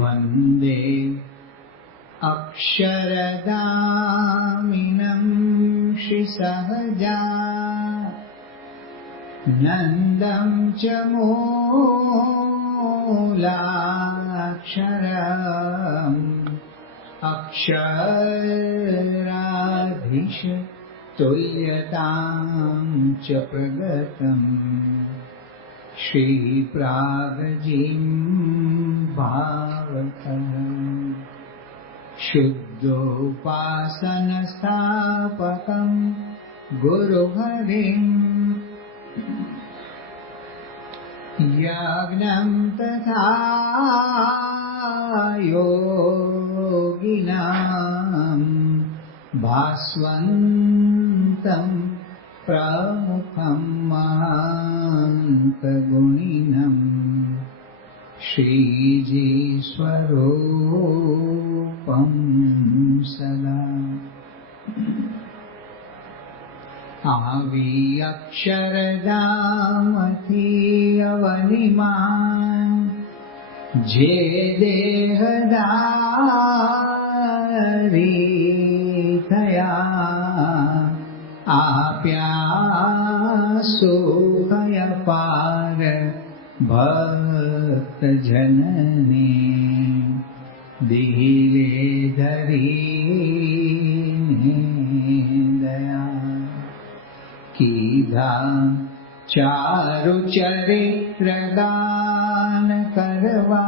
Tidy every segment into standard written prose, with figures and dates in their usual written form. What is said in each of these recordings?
वन्दे अक्षरदामिनं श्रीसहजा नन्दं च मूलाक्षरम् अक्षराधीश तुल्यतां च प्रगतम् श्रीप्रागजिं भावकम् शुद्धोपासनस्थापकं गुरुहरिम् यज्ञं तथा योगिनां भास्वन्तं प्रमुखं महान्तगुणिनम् श्रीजीस्वरूपं सदा आवियक्षरदामथीयवनिमा जे देहदारी थया आप्यासो भयपार भक्तजनने दिले धरीने दया कीधा चारु चरित्र गान करवा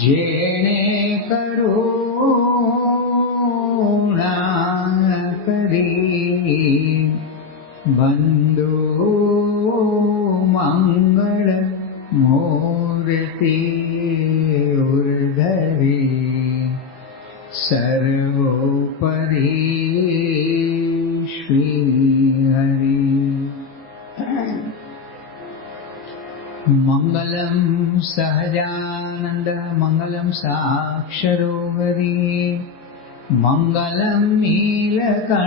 जेणे करुणा करी बंधु मंगल मूर्ति उर्धरी सर्वोपरि श्री हरि मंगलम सहजानंद मंगलम साक्षरो हरि मंगलम नीलकंठोस्तु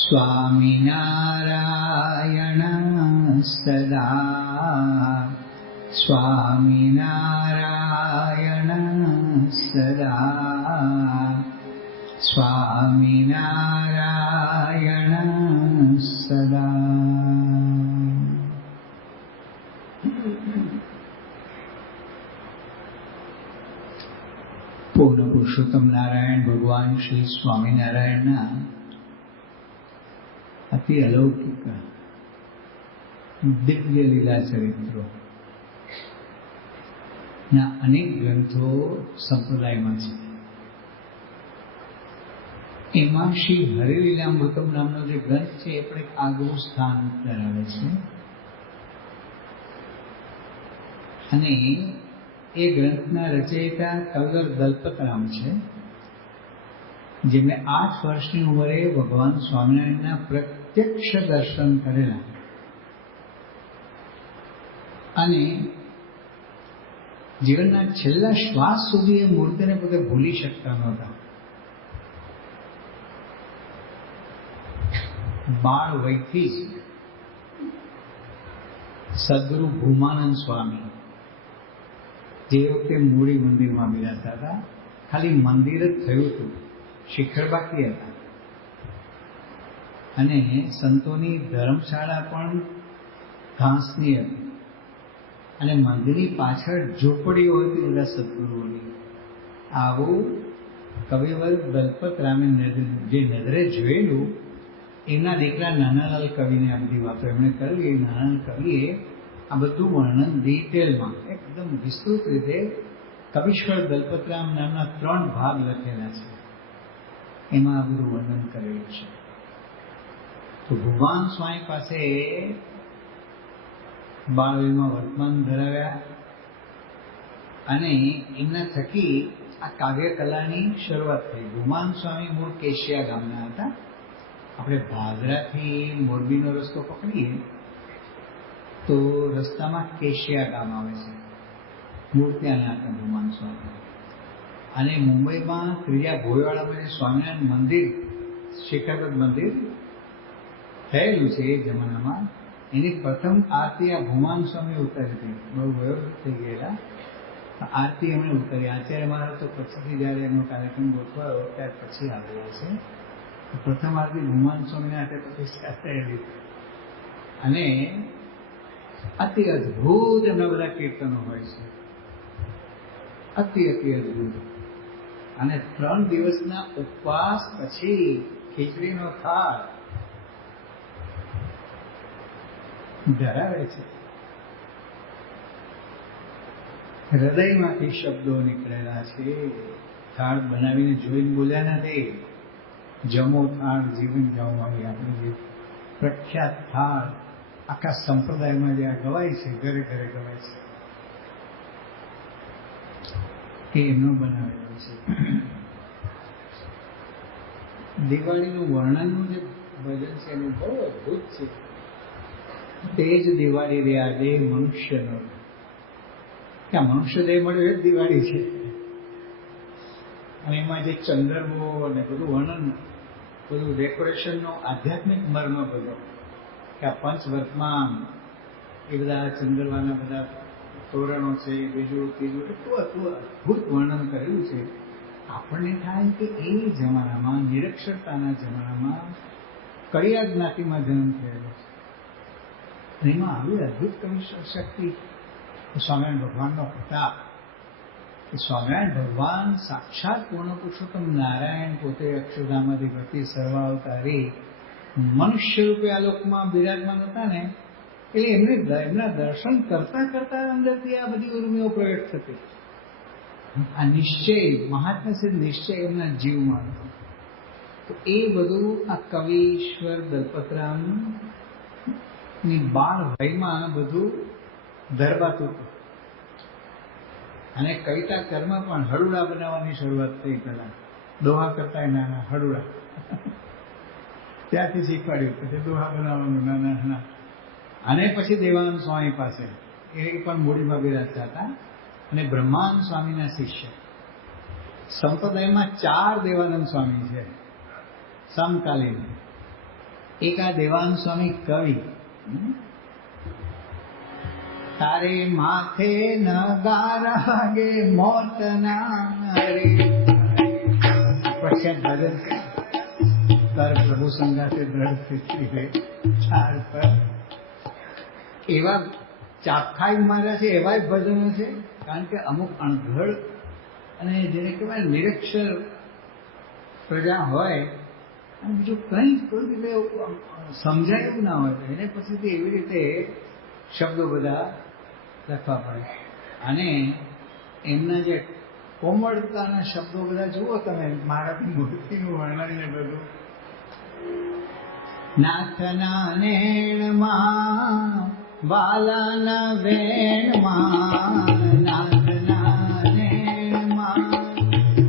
स्वामिनारायण सदा स्वामिनारायण सदा स्वामिनारायण सदा। પૂર્ણ પુરુષોત્તમ નારાયણ ભગવાન શ્રી સ્વામિનારાયણના અતિ અલૌકિક દિવ્ય લીલા ચરિત્રો ના અનેક ગ્રંથો સંપ્રદાયમાં છે. એમાં શ્રી હરિલીલામૃતમ નામનો જે ગ્રંથ છે એ પણ એક આગવું સ્થાન ધરાવે છે અને એ ગ્રંથના રચયિતા કવિવર દલપતરામ છે, જેમણે 8 વર્ષની ઉંમરે ભગવાન સ્વામિનારાયણના પ્રત્યક્ષ દર્શન કરેલા અને જીવનના છેલ્લા શ્વાસ સુધી એ મૂર્તિને પોતે ભૂલી શકતા નહોતા. બાળ વયથી જ સદગુરુ ભૂમાનંદ સ્વામી જે વખતે મૂળી મંદિરમાં બિરાજતા હતા, ખાલી મંદિર જ થયું હતું, શિખર બાકી હતા અને સંતોની ધર્મશાળા પણ ઘાસની હતી અને મંદિરની પાછળ ઝૂંપડીઓ હતી બધા સદગુરુઓની. આવું કવિવર દલપતરામે જે નજરે જોયેલું એમના દીકરા નાનાલાલ કવિને આ બધી વાતો એમણે કરી. નાનાલાલ કવિએ આ બધું વર્ણન ડિટેલમાં એકદમ વિસ્તૃત રીતે કવિશ્વર દલપતરામ નામના 3 ભાગ લખેલા છે, એમાં આ બધું વર્ણન કરેલું છે. તો ભગવાન સ્વામી પાસે બાળવીમાં વર્તમાન ધરાવ્યા અને એમના થકી આ કાવ્યકલાની શરૂઆત થઈ. ભગવાન સ્વામી મૂળ કેશિયા ગામના હતા. આપણે ભાદરાથી મોરબીનો રસ્તો પકડીએ તો રસ્તામાં કેશિયા ગામ આવે છે, મૂળ ત્યાંના હતા ભગવાન સ્વામી. અને મુંબઈમાં ત્રીજા ભોયવાડામાં જે સ્વામિનારાયણ મંદિર, શિખરબદ્ધ મંદિર થયેલું છે એ જમાનામાં, એની પ્રથમ આરતી આ ભગવાન સ્વામી ઉતારી હતી. બહુ વયોવૃદ્ધ થઈ ગયેલા, આરતી એમણે ઉતારી. આચાર્ય મહારાજ તો પછીથી જ્યારે એમનો કાર્યક્રમ ગોઠવાયો ત્યાર પછી આવેલા છે. પ્રથમ આરતી ભગવાન સ્વામીના હાથે પ્રતિષ્ઠા થયેલી. અને અતિ અદભુત એમના બધા કીર્તનો હોય છે, અતિ અદભુત. અને 3 દિવસના ઉપવાસ પછી ખીચડીનો થાળ ધરાવે છે. હૃદયમાંથી શબ્દો નીકળેલા છે. થાળ બનાવીને જોઈને બોલ્યા નથી. જમો થાળ જીવન જમવાની આપણી જે પ્રખ્યાત થાળ આખા સંપ્રદાયમાં જે આ ગવાય છે, ઘરે ઘરે ગવાય છે, એ એમનો બનાવેલો છે. દિવાળીનું વર્ણનનું જે ભજન છે એનું બહુ અદભુત છે. તે જ દિવાળી રે આજે મનુષ્યનો, કે આ મનુષ્ય દેહ મળ્યો એ જ દિવાળી છે. અને એમાં જે ચંદ્રવો અને બધું વર્ણન, બધું ડેકોરેશનનો આધ્યાત્મિક મર્મ બધો, કે આ પંચવર્તમાન એ બધા ચંદ્રવાના બધા તોરણો છે, બીજું ત્રીજું એટલું અદભુત વર્ણન કરેલું છે. આપણને થાય કે એ જમાનામાં, નિરક્ષરતાના જમાનામાં કડિયા જ્ઞાતિમાં જન્મ થયેલો છે. એમાં આવી અદભુત કવિ શક્તિ, સ્વામિનારાયણ ભગવાનનો પ્રતાપ. સ્વામિનારાયણ ભગવાન સાક્ષાત પૂર્ણ પુરુષોત્તમ નારાયણ પોતે અક્ષરધામમાંથી ગતિ સર્વાવતારી મનુષ્ય રૂપે આ લોકમાં બિરાજમાન હતા ને, એટલે એમના દર્શન કરતા કરતા અંદરથી આ બધી ઉર્મિઓ પ્રગટ થતી. આ નિશ્ચય, મહાત્મા સિદ્ધ નિશ્ચય એમના જીવમાં હતો. તો એ બધું આ કવિ ઈશ્વર દલપતરામ ની બાળ વયમાં બધું ધરબાતું હતું. અને કવિતા કર્મ પણ હળુડા બનાવવાની શરૂઆત થઈ. પહેલા દોહા કરતા નાના હળુડા ત્યાંથી શીખવાડ્યું. પછી દોહા બનાવવાનું નાના નાના. અને પછી દેવાનંદ સ્વામી પાસે, એ પણ મૂડીમાં બિરાજતા હતા. અને બ્રહ્માનંદ સ્વામીના શિષ્ય. સંપ્રદાયમાં 4 દેવાનંદ સ્વામી છે સમકાલીન. એક આ દેવાનંદ સ્વામી કવિ, તારે માથે નગારાગે મોત ના રે, પ્રખ્યાત ભજન છે. તાર પ્રભુ સંગાતે દ્રઢ રે ચાર પર. એવા ચાખાઈ માર્યા છે, એવા ભજનો છે. કારણ કે અમુક અણઘડ અને જેને કહેવાય નિરક્ષર પ્રજા હોય, અને બીજું કંઈ કોઈ રીતે સમજાય એવું ના હોય, એને પછીથી એવી રીતે શબ્દો બધા લખવા પડે. અને એમના જે કોમળતાના શબ્દો બધા જુઓ તમે, મહારાજની મૂર્તિનું વર્ણન ને બધું. નાથના નેણમાં વાલાના વેણમાં, નાથના નેણમાં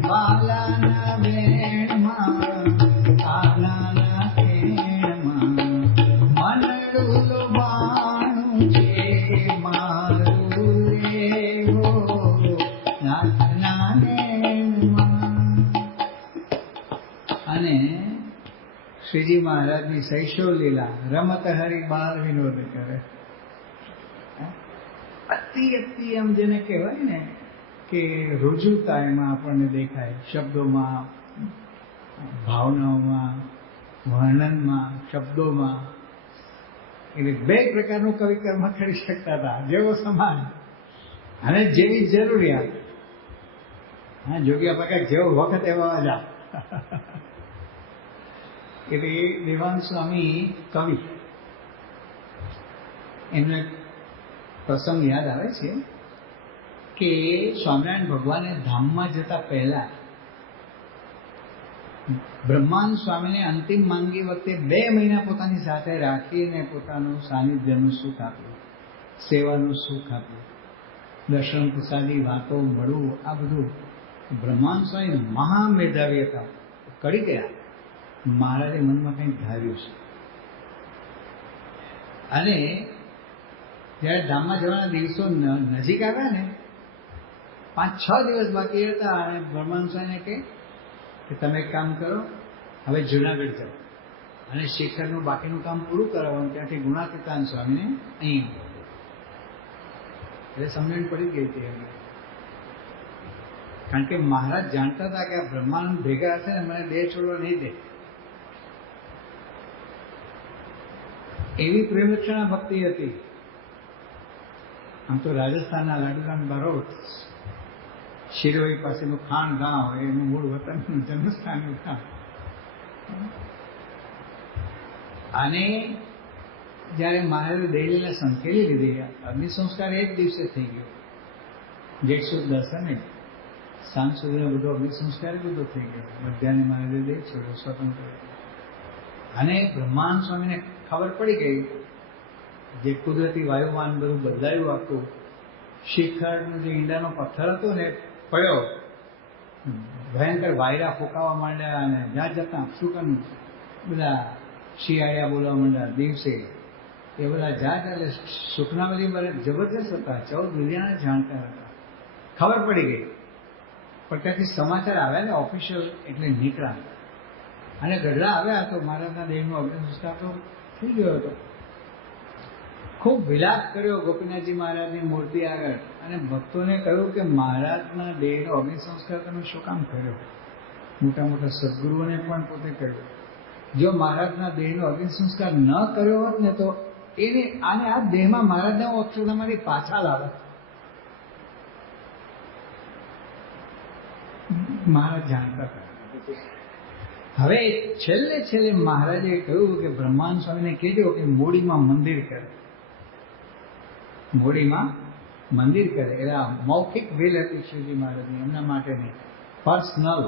વાલાના વેણમાં, આલાના કેણમાં મનડું બાણું છે મારું રેવો, નાથના નેણમાં. અને શ્રીજી મહારાજની શૈશવ લીલા, રમત હરી બાલ વિનોદ કરે. અતિ એમ જેને કહેવાય ને કે રુજુતા એમાં આપણને દેખાય. શબ્દોમાં, ભાવનાઓમાં, વર્ણનમાં, શબ્દોમાં. એટલે 2 પ્રકારનું કવિ કર્મ કરી શકતા હતા, જેવો સમાજ અને જેવી જરૂરિયાત. હા, જોગિયા પકા જેવો વખત એવો અજા. એટલે દેવાનંદ સ્વામી કવિ, એમનો એક પ્રસંગ યાદ આવે છે કે સ્વામિનારાયણ ભગવાને ધામમાં જતા પહેલા બ્રહ્માનંદ સ્વામીને અંતિમ માંગી વખતે 2 મહિના પોતાની સાથે રાખીને પોતાનું સાનિધ્યનું સુખ આપ્યું, સેવાનું સુખ આપ્યું, દર્શન પ્રસાદી, વાતો મળવું, આ બધું. બ્રહ્માનંદ સ્વામી મહામેધાવી હતા, કરી ગયા. મહારાજે મનમાં કંઈક ધાર્યું છે. અને જ્યારે ધામમાં જવાના દિવસો નજીક આવ્યા ને, 5-6 દિવસ બાકી હતા, અને બ્રહ્માનંદ સ્વામીને કે તમે એક કામ કરો, હવે જુનાગઢ જાઓ અને શિખરનું બાકીનું કામ પૂરું કરાવવાનું, ત્યાંથી ગુણાતીતાનંદ સ્વામીને અહીં એટલે સમજણ પડી ગઈ હતી એમને. કારણ કે મહારાજ જાણતા હતા કે આ બ્રહ્માનંદ ભેગા હશે ને મને દેહ છોડવા નહીં દે. એવી પ્રેમલક્ષણા ભક્તિ હતી. આમ તો રાજસ્થાનના લાડુરામ બારોટ, શિરોઈ પાસેનું ખાણ ગામ, એનું મૂળ વતન, જન્મસ્થાનનું ગામ. અને જ્યારે મહારાજે દેહલીલા સંકેલી લીધી, અગ્નિ સંસ્કાર એક દિવસે થઈ ગયો. જેઠ સુદ દર્શને સાંજ સુધીનો બધો અગ્નિ સંસ્કાર બધો થઈ ગયો. મધ્યાહને મહારાજે દેહ છોડ્યો સ્વતંત્ર. અને બ્રહ્માનંદ સ્વામીને ખબર પડી ગઈ, જે કુદરતી વાયુમાન બધું બદલાયું આખું. શિખરનો જે ઈંડાનો પથ્થર હતો ને પડ્યો, ભયંકર વાયરા ફૂંકાવા માંડ્યા, અને જાત જાતના અપશુકન બધા શિયાળિયા બોલવા માંડ્યા દિવસે. એ બધા જાત એટલે સુખના બધી જબરજસ્ત હતા. 14 દુનિયાના જાણકાર હતા. ખબર પડી ગઈ. પણ ત્યાંથી સમાચાર આવ્યા ને ઓફિશિયલ, એટલે નીકળ્યા. અને ગઢડા આવ્યા તો મહારાજના દેહનો અગ્નિ સંસ્કાર તો થઈ ગયો હતો. ખૂબ વિલાપ કર્યો ગોપીનાથજી મહારાજની મૂર્તિ આગળ, અને ભક્તોને કહ્યું કે મહારાજના દેહનો અગ્નિ સંસ્કાર તમે શું કામ કર્યો? મોટા મોટા સદગુરુઓને પણ પોતે કહ્યું, જો મહારાજના દેહનો અગ્નિ સંસ્કાર ન કર્યો હોત ને તો એને આને આ દેહમાં મહારાજના અક્ષરધામમાંથી પાછા લાવે. મહારાજ જાણતા હતા. હવે છેલ્લે મહારાજે કહ્યું કે બ્રહ્માનંદ સ્વામીને કહેજો કે મૂડીમાં મંદિર કરે. મૂડીમાં મંદિર કરે. એટલે મૌખિક વિલ હતી શ્રીજી મહારાજની, એમના માટેની પર્સનલ,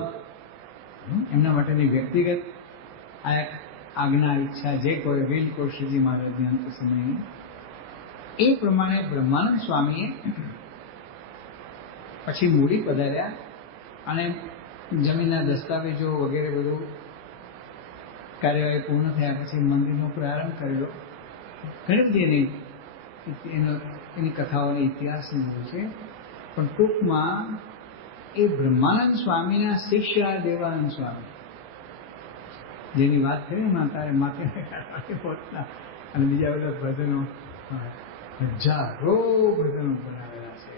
એમના માટેની વ્યક્તિગત આજ્ઞા, ઈચ્છા, જે કોઈ વિલ કોઈ શ્રીજી મહારાજની અંત સમયની. એ પ્રમાણે બ્રહ્માનંદ સ્વામીએ પછી મૂડી પધાર્યા, અને જમીનના દસ્તાવેજો વગેરે બધું કાર્યવાહી પૂર્ણ થયા પછી મંદિરનો પ્રારંભ કર્યો. ઘણી બધી એની કથાઓની ઇતિહાસ છે. પણ ટૂંકમાં એ બ્રહ્માનંદ સ્વામીના શિષ્ય દેવાનંદ સ્વામી, જેની વાત કરી ને તારે માથે પહોંચતા, અને બીજા બધા ભજનો, હજારો ભજનો બનાવેલા છે.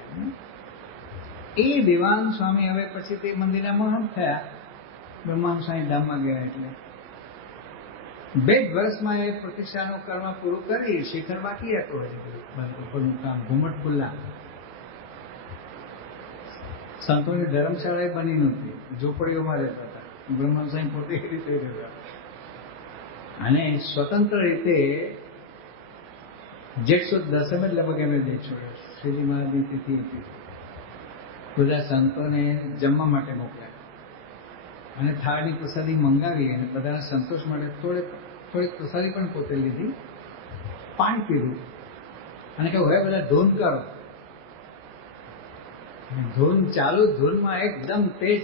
એ દેવાનંદ સ્વામી હવે પછી તે મંદિરના મહંત થયા. બ્રહ્માનંદ સ્વામી ધામમાં ગયા એટલે 2 વર્ષમાં એ પ્રતિષ્ઠાનું કર્મ પૂરું કરી. શિખર બાકી હતું હજી કામ, ઘુમટ ખુલ્લા. સંતોની ધર્મશાળા બની નહોતી, ઝોપડીઓમાં રહેતા હતા. બ્રહ્માનંદ સ્વામી પોતે એ રીતે રહેતા. અને સ્વતંત્ર રીતે જેઠ સુદ દસમ જ લગભગ એમણે દેહ છોડ્યો. શ્રીજી મહારાજની તિથિ હતી. બધા સંતોને જમવા માટે મોકલ્યા, અને થાળની પ્રસાદી મંગાવી, અને બધાના સંતોષ માટે થોડીક પ્રસાદી પણ પોતે લીધી. પાણી પીધું, અને કહ્યું હવે બધા ધૂન કરો. ધૂન ચાલુ, ધૂનમાં એકદમ તેજ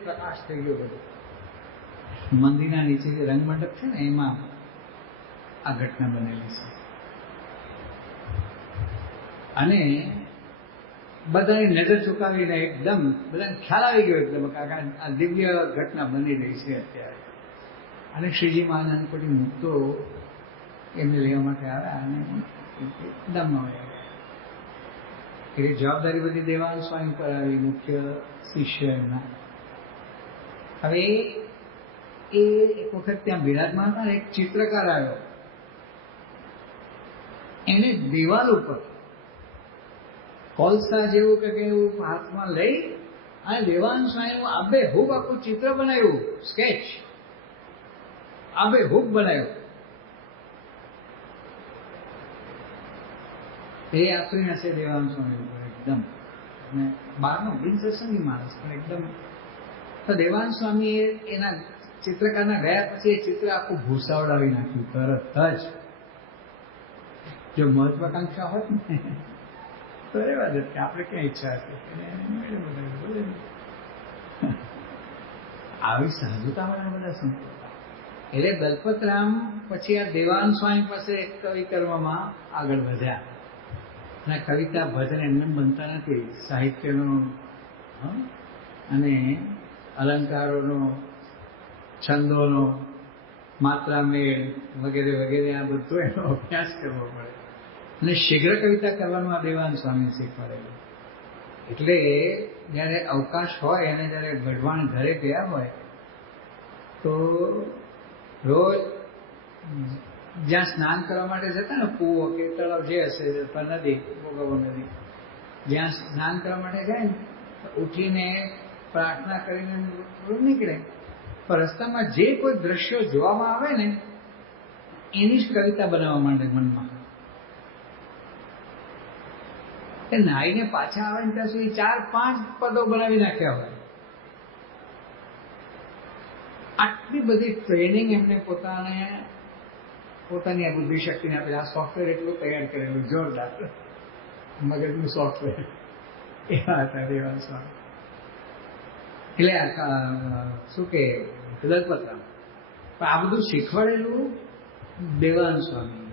પ્રકાશ થઈ ગયો બધો. મંદિરના નીચે જે રંગમંડપ છે ને, એમાં આ ઘટના બનેલી છે. અને બધાની નજર ચુકાવીને એકદમ બધાને ખ્યાલ આવી ગયો એકદમ આ દિવ્ય ઘટના બની રહી છે અત્યારે. અને શ્રીજી મહારાજ કોઈ મુક્તો એમને લેવા માટે આવ્યા, અને ધામમાં આવ્યા. એટલે જવાબદારી બધી દેવાનંદ સ્વામી પર આવી, મુખ્ય શિષ્ય એમના. હવે એ એક વખત ત્યાં બિરાજમાન હતા. એક ચિત્રકાર આવ્યો, એને દિવાલ ઉપર કોલસા જેવું કે એવું હાથમાં લઈ, અને દેવાનંદ સ્વામીનું આબેહૂબ આખું ચિત્ર બનાવ્યું, સ્કેચ આબેહૂબ બનાવ્યું. એ આફરીન હશે દેવાનંદ સ્વામી ઉપર એકદમ, અને બહારનો બિનસત્સંગી માણસ પણ એકદમ. તો દેવાનંદ સ્વામીએ એના ચિત્રકારના ગયા પછી એ ચિત્ર આખું ભૂસાવડાવી નાખ્યું તરત જ. જો મહત્વાકાંક્ષા હોત ને તો રહેવા દે, આપણે ક્યાં ઈચ્છા હતી. આવી સહજતાવાળા બધા સંતો. એટલે દલપતરામ પછી આ દેવાનંદ સ્વામી પાસે કવિ કરવામાં આગળ વધ્યા. અને કવિતા ભજન એમને બનતા નથી. સાહિત્યનો અને અલંકારોનો, છંદોનો, માત્રામેળ વગેરે વગેરે આ બધો એનો અભ્યાસ કરવો પડે અને શીઘ્ર કવિતા કરવાનું આ દેવાનંદ સ્વામી શીખવાડેલું. એટલે જ્યારે અવકાશ હોય અને જ્યારે ગઢવાણ ઘરે ગયા હોય તો રોજ જ્યાં સ્નાન કરવા માટે જતા ને કૂવો કે તળાવ જે હશે નદી, ભોગવો નદી, જ્યાં સ્નાન કરવા માટે જાય ને ઉઠીને પ્રાર્થના કરીને નીકળે. પણ રસ્તામાં જે કોઈ દ્રશ્યો જોવામાં આવે ને એની જ કવિતા બનાવવા માંડે મનમાં. એ નાઈને પાછા આવે ને ત્યાં સુધી 4-5 પદો બનાવી નાખ્યા હોય. આટલી બધી ટ્રેનિંગ એમને પોતાની આ બુદ્ધિ શક્તિને આપે. આ સોફ્ટવેર એટલું તૈયાર કરેલું જોરદાર મગજનું સોફ્ટવેર એવા હતા દેવાનંદ સ્વામી. એટલે શું કે દલપતરામ પણ આ બધું શીખવાડેલું દેવાનંદ સ્વામી.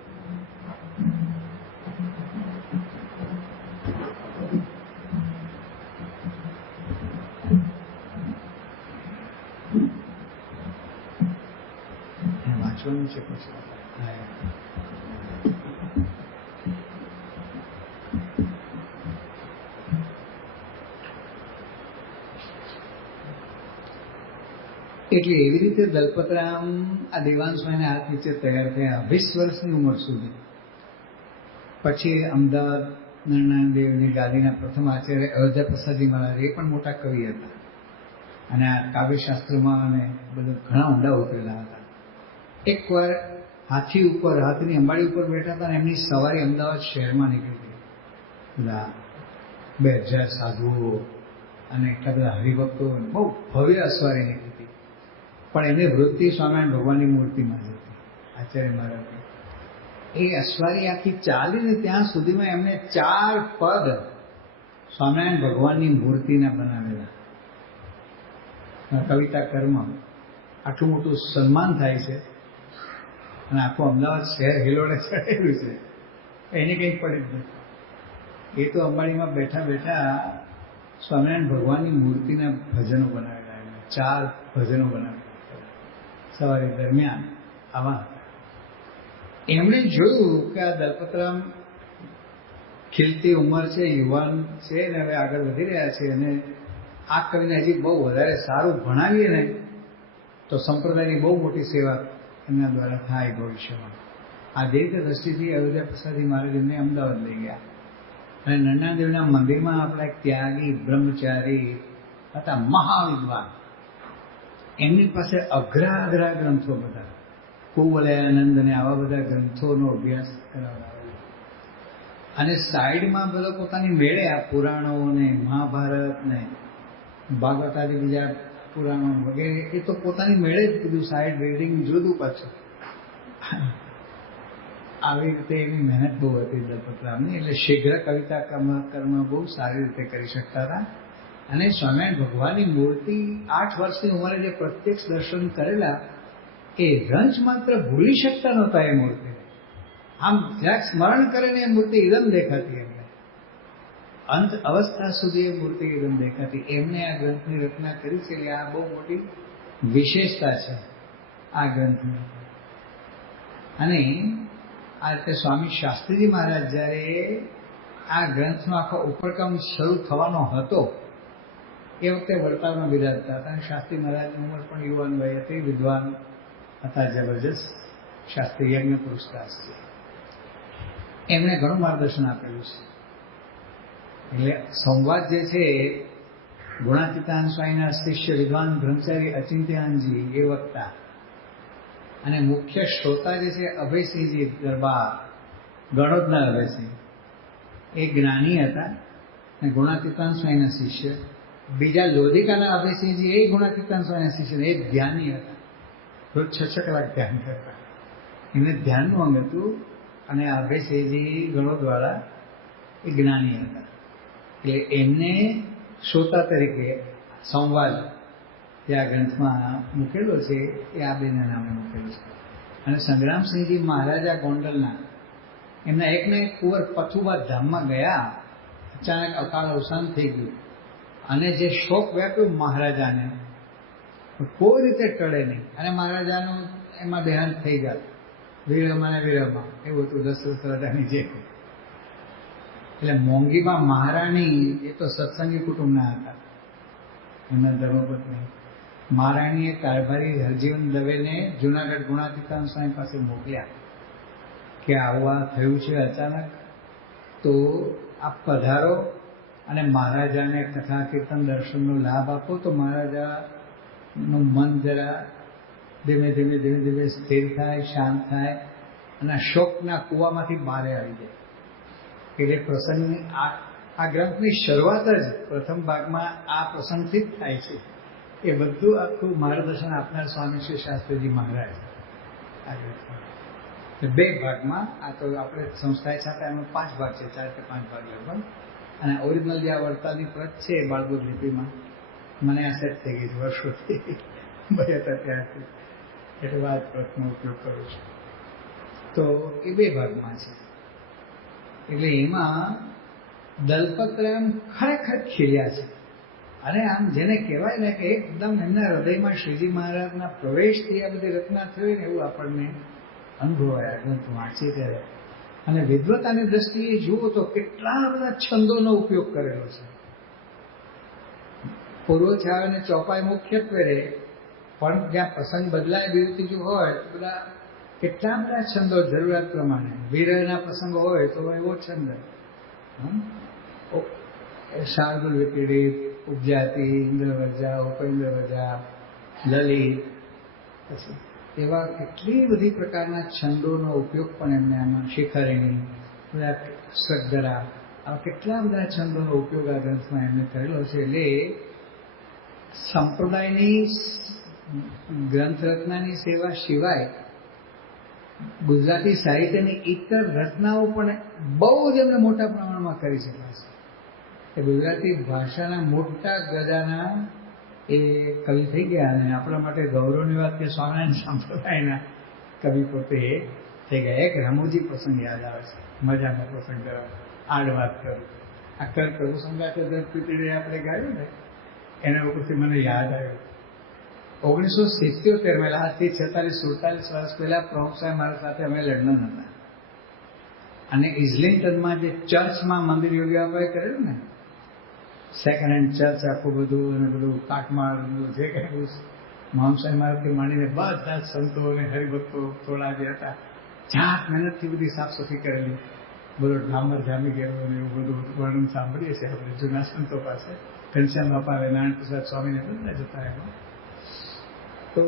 વાંચવાનું છે પછી એટલે એવી રીતે દલપતરામ આ દેવાનંદ સ્વામીના હાથ નીચે તૈયાર થયા 20 વર્ષની ઉંમર સુધી. પછી અમદાવાદ નારાયણ દેવની ગાદીના પ્રથમ આચાર્ય અયોધ્યા પ્રસાદજી મહારાજ એ પણ મોટા કવિ હતા અને આ કાવ્યશાસ્ત્રમાં અને બધું ઘણા ઊંડા ઉતરેલા હતા. એકવાર હાથીની અંબાડી ઉપર બેઠા હતા અને એમની સવારી અમદાવાદ શહેરમાં નીકળી ગઈ. બધા 2000 સાધુઓ અને એટલા બધા હરિભક્તો, બહુ ભવ્ય અસવારી નીકળી હતી. પણ એમની વૃત્તિ સ્વામિનારાયણ ભગવાનની મૂર્તિમાં જ હતી. આચાર્ય મહારાજ એ અસવારી આખી ચાલીને ત્યાં સુધીમાં એમને 4 પદ સ્વામિનારાયણ ભગવાનની મૂર્તિના બનાવેલા. કવિતા કર્મ આટલું મોટું સન્માન થાય છે અને આખું અમદાવાદ શહેર હિલોડે ચડેલું છે, એની કંઈ પડી જ નથી. એ તો અંબાડીમાં બેઠા બેઠા સ્વામિનારાયણ ભગવાનની મૂર્તિના ભજનો બનાવેલા. એમને 4 ભજનો બનાવેલા સવારે દરમિયાન. આવા એમણે જોયું કે આ દલપતરામ ખીલતી ઉંમર છે, યુવાન છે ને હવે આગળ વધી રહ્યા છે અને આ કવિને હજી બહુ વધારે સારું ભણાવીએ ને તો સંપ્રદાયની બહુ મોટી સેવા એમના દ્વારા થાય ભવિષ્યમાં. આ દીર્ઘ દ્રષ્ટિથી અયોધ્યા પ્રસાદજી મહારાજ એમને અમદાવાદ લઈ ગયા અને નરનાદેવના મંદિરમાં આપણા એક ત્યાગી બ્રહ્મચારી હતા, મહાવિદ્વાન. એમની પાસે અઘરા ગ્રંથો બધા, કુવલયાનંદ અને આવા બધા ગ્રંથોનો અભ્યાસ કરાવડાવેલો. અને સાઈડમાં બધો પોતાની મેળે આ પુરાણો ને મહાભારત ને ભાગવત આદિ બીજા પુરાણો વગેરે એ તો પોતાની મેળે જ બધું સાઈડ રીડિંગ જુદું પાછું. આવી રીતે એની મહેનત બહુ હતી દલપતરામની. એટલે શીઘ્ર કવિતા કર્મ બહુ સારી રીતે કરી શકતા હતા. અને સ્વામિનારાયણ ભગવાનની મૂર્તિ 8 વર્ષની ઉંમરે જે પ્રત્યક્ષ દર્શન કરેલા એ રંજ માત્ર ભૂલી શકતા નહોતા. એ મૂર્તિને આમ જ્યાં સ્મરણ કરે ને એ મૂર્તિ એકદમ દેખાતી. એમને અંત અવસ્થા સુધી એ મૂર્તિ એકદમ દેખાતી. એમને આ ગ્રંથની રચના કરી છે એટલે આ બહુ મોટી વિશેષતા છે આ ગ્રંથની. અને આ રીતે સ્વામી શાસ્ત્રીજી મહારાજ જ્યારે આ ગ્રંથનો આખો ઉપક્રમ શરૂ થવાનો હતો એ વખતે વડતાલમાં બિરાજતા હતા. અને શાસ્ત્રી મહારાજની ઉંમર પણ યુવાન વય હતી, વિદ્વાન હતા જબરજસ્ત. શાસ્ત્રી યજ્ઞ પુરુષદાસ છે, એમણે ઘણું માર્ગદર્શન આપેલું છે. એટલે સંવાદ જે છે ગુણાતીતાનંદ સ્વામીના શિષ્ય વિદ્વાન બ્રહ્મચારી અચિંત્યાનંદજી એ વક્તા અને મુખ્ય શ્રોતા જે છે અભયસિંહજી દરબાર, ગણોદના અભયસિંહ એ જ્ઞાની હતા અને ગુણાતીતાનંદ સ્વામીના શિષ્ય. બીજા લોધિકાના અભયસિંહજી એ ગુણાતીતાનંદ સ્વામીના શિષ્ય, એ ધ્યાની હતા. રોજ 6 કલાક ધ્યાન કરતા. એમને ધ્યાનનું અંગ હતું. અને અભયસિંહજી ગણોદવાળા એ જ્ઞાની હતા. એટલે એમને શ્રોતા તરીકે સંવાદ જે આ ગ્રંથમાં મૂકેલો છે એ આ બેના નામે મૂકેલો છે. અને સંગ્રામસિંહજી મહારાજા ગોંડલના એમના એકને એક કુંવર પથુબા ધામમાં ગયા, અચાનક અકાળ અવસાન થઈ ગયું, અને જે શોક વ્યાપ્યો મહારાજાને કોઈ રીતે ટળે નહીં, અને મહારાજાનું એમાં દેહાંત થઈ ગયા, વિરહમાં ને વિરહમાં. એવું હતું દશરથ રાજાની જે. એટલે મોંઘીમાં મહારાણી એ તો સત્સંગી કુટુંબના હતા, એમના ધર્મપત્ની. મહારાણીએ કારભારી હરજીવન દવેને જુનાગઢ ગુણાતીતાન સ્વામી પાસે મોકલ્યા કે આવું આ થયું છે અચાનક, તો આપ પધારો અને મહારાજાને કથા કીર્તન દર્શનનો લાભ આપો, તો મહારાજાનું મન જરા ધીમે ધીમે ધીમે ધીમે સ્થિર થાય, શાંત થાય, અને શોકના કૂવામાંથી બહાર આવી જાય. એટલે પ્રસંગની આ ગ્રંથની શરૂઆત જ પ્રથમ ભાગમાં આ પ્રસંગથી જ થાય છે. એ બધું આખું માર્ગદર્શન આપનાર સ્વામી શ્રી શાસ્ત્રીજી મહારાજ. બે ભાગમાં, આ તો આપણે સંસ્થાએ સાથે એમાં 5 ભાગ છે, 4 કે 5 ભાગ લગભગ. અને ઓરિજિનલ જે આ વડતાલની પ્રત છે બાળબોધ લિપિમાં મને આ સેટ થઈ ગઈ છે વર્ષોથી, બધા હતા ત્યારથી, એટલે આ પ્રતનો ઉપયોગ કરું છું. તો એ 2 ભાગમાં છે. એટલે એમાં દલપત્ર એમ ખરેખર ખીલ્યા છે, અને આમ જેને કહેવાય ને કે એકદમ એમના હૃદયમાં શ્રીજી મહારાજના પ્રવેશથી આ બધી રચના થઈ ને એવું આપણને અનુભવાય ગ્રંથ વાંચીએ ત્યારે. અને વિદ્વતાની દ્રષ્ટિએ જુઓ તો કેટલા બધા છંદોનો ઉપયોગ કરેલો છે. પૂર્વ છાવ અને ચોપાઈ મુખ્યત્વે રહે, પણ જ્યાં પ્રસંગ બદલાય બીજું ત્રીજું હોય તો બધા કેટલા બધા છંદો જરૂરિયાત પ્રમાણે. વિરહના પ્રસંગો હોય તો એવો છંદ, શાર્દુલ વિપીડિત, ઉપજાતિ, ઇન્દ્રવર્જા, ઉપેન્દ્રવર્જા, લલિત, પછી એવા કેટલી બધી પ્રકારના છંદોનો ઉપયોગ પણ એમને આમાં, શિખરિણી, બધા સગધરા, આવા કેટલા બધા છંદોનો ઉપયોગ આ ગ્રંથમાં એમને કરેલો છે. એટલે સંપ્રદાયની ગ્રંથ રચનાની સેવા સિવાય ગુજરાતી સાહિત્યની ઇતર રચનાઓ પણ બહુ જ એમને મોટા પ્રમાણમાં કરી શકાશે. એ ગુજરાતી ભાષાના મોટા ગજાના એ કવિ થઈ ગયા, અને આપણા માટે ગૌરવની વાત કે સ્વામિનારાયણ સંપ્રદાયના કવિ પોતે થઈ ગયા. એક રમૂજી પ્રસંગ યાદ આવે છે, મજાનો પ્રસંગ કરવા આડ વાત કરું. આ કર પ્રભુ સંગાથે પીટીડી આપણે ગાયું ને એના ઉપરથી મને યાદ આવ્યું. 1977 આજથી 46-47 વર્ષ પહેલા પ્રમુખ સાહેબ મારા સાથે અમે લંડન હતા, અને ઇઝલિંગ્ટનમાં જે ચર્ચમાં મંદિર યોગી બાપાએ કરેલું ને, સેકન્ડ હેન્ડ ચર્ચ આખું બધું, અને બધું કાટમાળ જે કંઈ મોહમ્મદ સાહેબ મારાથી માંડીને બધા જ સંતો અને હરિભક્તો થોડા જે હતા, જાત મહેનતથી બધી સાફ સફાઈ કરેલી, બધો ડામર જામી ગયેલો અને એવું બધું વર્ણન સાંભળીએ છીએ આપણે જૂના સંતો પાસે. ઘનશ્યામ બાપા, નારાયણ પ્રસાદ સ્વામીને બધા જતા એમાં. તો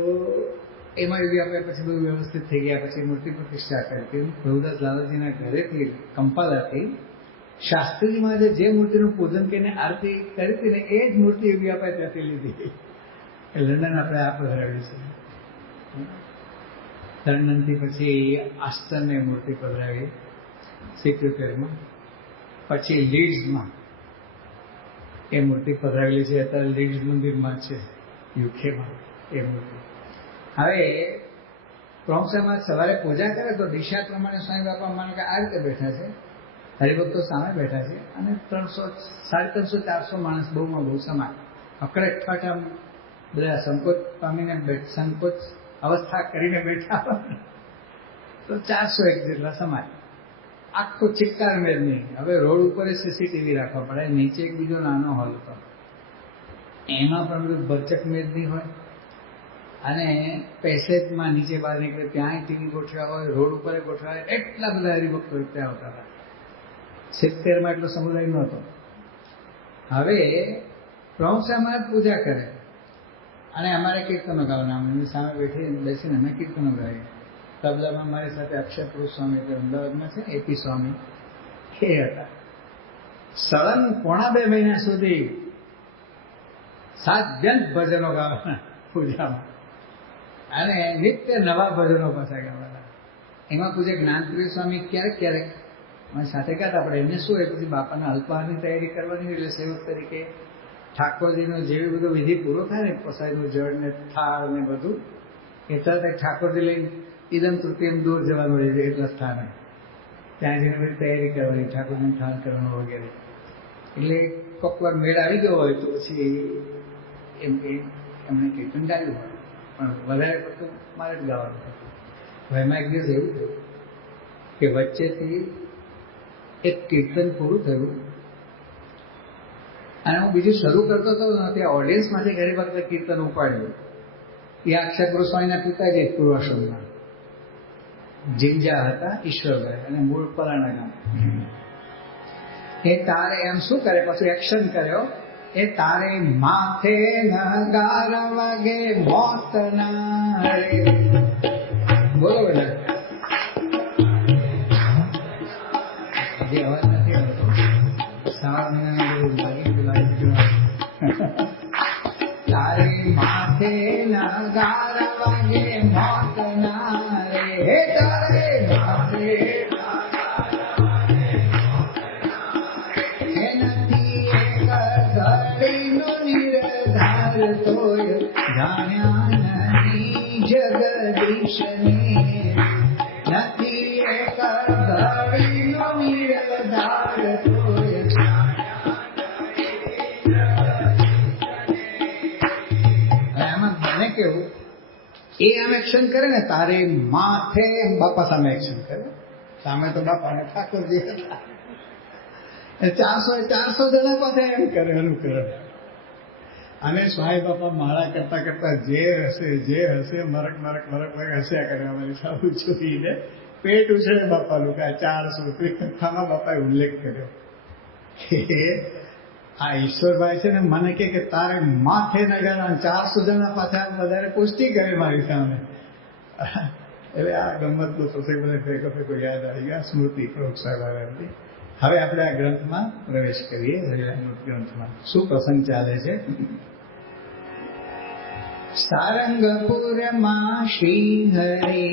એમાં એવી આપણે પછી બધું વ્યવસ્થિત થઈ ગયા. પછી મૂર્તિ પ્રતિષ્ઠા કરી હતી પ્રભુદાસ લાલજીના ઘરેથી, કંપાલાથી શાસ્ત્રીજી મહારાજે જે મૂર્તિનું પૂજન કરીને આરતી કરી હતી ને એ જ મૂર્તિ એવી આપણે ત્યાંથી લીધી. એ લંડન આપણે આ પધરાવી છે. લંડનથી પછી આસ્ટનની મૂર્તિ પધરાવી 77માં. પછી લીડ્સમાં એ મૂર્તિ પધરાવેલી છે, અત્યારે લીડ્સ મંદિરમાં છે યુકેમાં એ મૂર્તિ. હવે પ્રમુખ સાહેબ સવારે પૂજા કરે તો દિશા પ્રમાણે સ્વામી બાપા માને કે આ રીતે બેઠા છે, હરિભક્તો સામે બેઠા છે, અને 300-350-400 માણસ બહુમાં બહુ સમાય અકડે ઠઠ આમ બધા સંકોચ પામીને સંકોચ અવસ્થા કરીને બેઠા હોય તો 401 જેટલા સમાય. આખો ચિક્કાર મેળ નહીં. હવે રોડ ઉપર સીસીટીવી રાખવા પડે, નીચે એક બીજો નાનો હોલ હતો, એમાં પણ બધું ભરચક મેળ નહીં હોય, અને પેસેજમાં નીચે બહાર નીકળે ત્યાંય ટીવી ગોઠવ્યા હોય, રોડ ઉપર ગોઠવ્યા હોય, એટલા બધા હરિભક્તો ત્યાં આવતા હતા. 70માં એટલો સમુદાય નહોતો. હવે પ્રમુખ સાહેબ પૂજા કરે અને અમારે કીર્તનો ગાવાના, એમની સામે બેસીને અમે કીર્તનો ગાઈએ. તબલામાં મારી સાથે અક્ષય પુરુષ સ્વામી અમદાવાદમાં છે, એપી સ્વામી એ હતા. સળંગ 1.5 મહિના સુધી સાધ્યંત ભજનો ગાવાના પૂજામાં, અને નિત્ય નવા ભજનો પાછા ગાવાના. એમાં પૂજ્ય જ્ઞાનપ્રિય સ્વામી ક્યારેક ક્યારેક મારી સાથે કહેતા, આપણે એમને શું હોય પછી બાપાના અલ્પાહારની તૈયારી કરવાની, એટલે સેવક તરીકે ઠાકોરજીનો જેવી બધો વિધિ પૂરો થાય ને, પસાઈનું જળ ને થાળ ને બધું, એ તરત ઠાકોરજી લઈને ઈદમ તૃતીયમ દૂર જવાનું રહે છે એટલા સ્થાને. ત્યાં જઈને બધી તૈયારી કરવાની, ઠાકોરને ઠાલ કરવાનો વગેરે. એટલે કોક વાર મેળ આવી ગયો હોય તો પછી એમને કીર્તન ગાયું હોય, પણ વધારે પડતું મારે જ ગાવાનું હતું. હવે એમાં એક દિવસ એવું થયું કે વચ્ચેથી એક કીર્તન પૂરું થયું અને હું બીજું શરૂ કરતો હતો, ત્યાં ઓડિયન્સમાંથી ઘણી વખતે કીર્તન ઉપાડ્યું. એ અક્ષર ગોસ્વામીના પિતાજી પૂર્વાશ્રમના જિંજા હતા, ઈશ્વરભાઈ, અને મૂળ પરાણા ગામ. એ તારે એમ શું કરે, પછી એક્શન કર્યો, એ તારે માથે નગાર વાગે મોત ના રે. બોલો બધા જે અવાજ નથી આવતો, તારે માથે નગાર વાગે મોત ના રે, તારે માથે નિર્ધાર તોય જાણ્યા નહીં જગદીશને, નથી એક ઘડીનો નિર્ધાર તોય એમાં મને કેવું, એ આમ એક્શન કરે ને તારે માથે, બાપા સામે એક્શન કરે, સામે તો બાપાને ઠાકોરજી હતા, 400 જણા પાસે એમ કરે અનુકરણ. અને સ્વામી બાપા માળા કરતા કરતા જે હશે મરક હસ્યા કરે. અમારી સાબુ જોઈને પેટ ઉછળે બાપાનું કે 400 કથામાં બાપાએ ઉલ્લેખ કર્યો કે આ ઈશ્વરભાઈ છે ને મને કે તારે માથે નગારા, 400 જણા પાછા વધારે પુષ્ટિ કરે મારી સામે. એટલે આ ગમતનો પ્રસંગ મને ભેગો યાદ આવી ગયા, સ્મૃતિ પ્રમુખ સાહેબ. હવે આપણે આ ગ્રંથમાં પ્રવેશ કરીએ. હરિલાલ ગ્રંથમાં શું પ્રસંગ ચાલે છે? સારંગપુરમાં શ્રી હરિ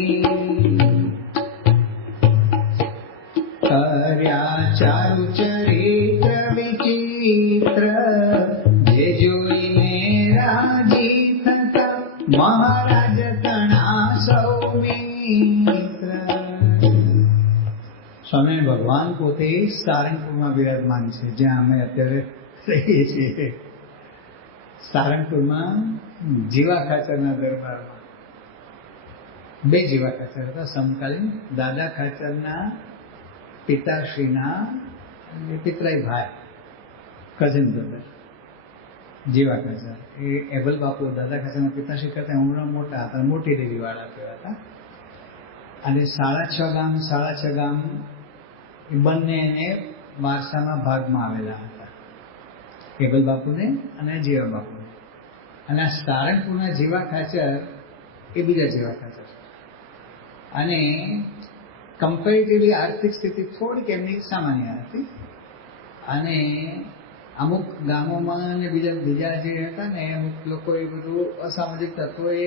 કર્યા ચારુ ચરિત્ર વિચિત્ર, જે જોઈને રાજી થતા મહારાજ તણા સૌમિત્ર. સ્વામી ભગવાન પોતે સારંગપુરમાં વિરાજમાન છે, જ્યાં અમે અત્યારે રહીએ છીએ. સારંગપુરમાં જીવા ખાચરના દરબારમાં 2 જીવા ખાચર હતા સમકાલીન. દાદા ખાચરના પિતાશ્રીના પિતરાઈ ભાઈ, કઝિન બ્રધર જીવા ખાચર. એ એબલ બાપુ દાદા ખાચરના પિતાશ્રી કરતા ઉંમરમાં મોટા હતા, મોટી દેવીવાળા કહેવાતા. અને 6.5 ગામ એ બંને એને વારસામાં ભાગમાં આવેલા હતા, કેબલ બાપુને અને જીવા બાપુને. અને આ સારંગપુરના જીવા ખાચર એ બીજા જીવા ખાચર. અને કમ્પેરેટિવલી આર્થિક સ્થિતિ થોડીક એમની સામાન્ય હતી. અને અમુક ગામોમાં અને બીજા જે હતા ને અમુક લોકો એ બધું અસામાજિક તત્વોએ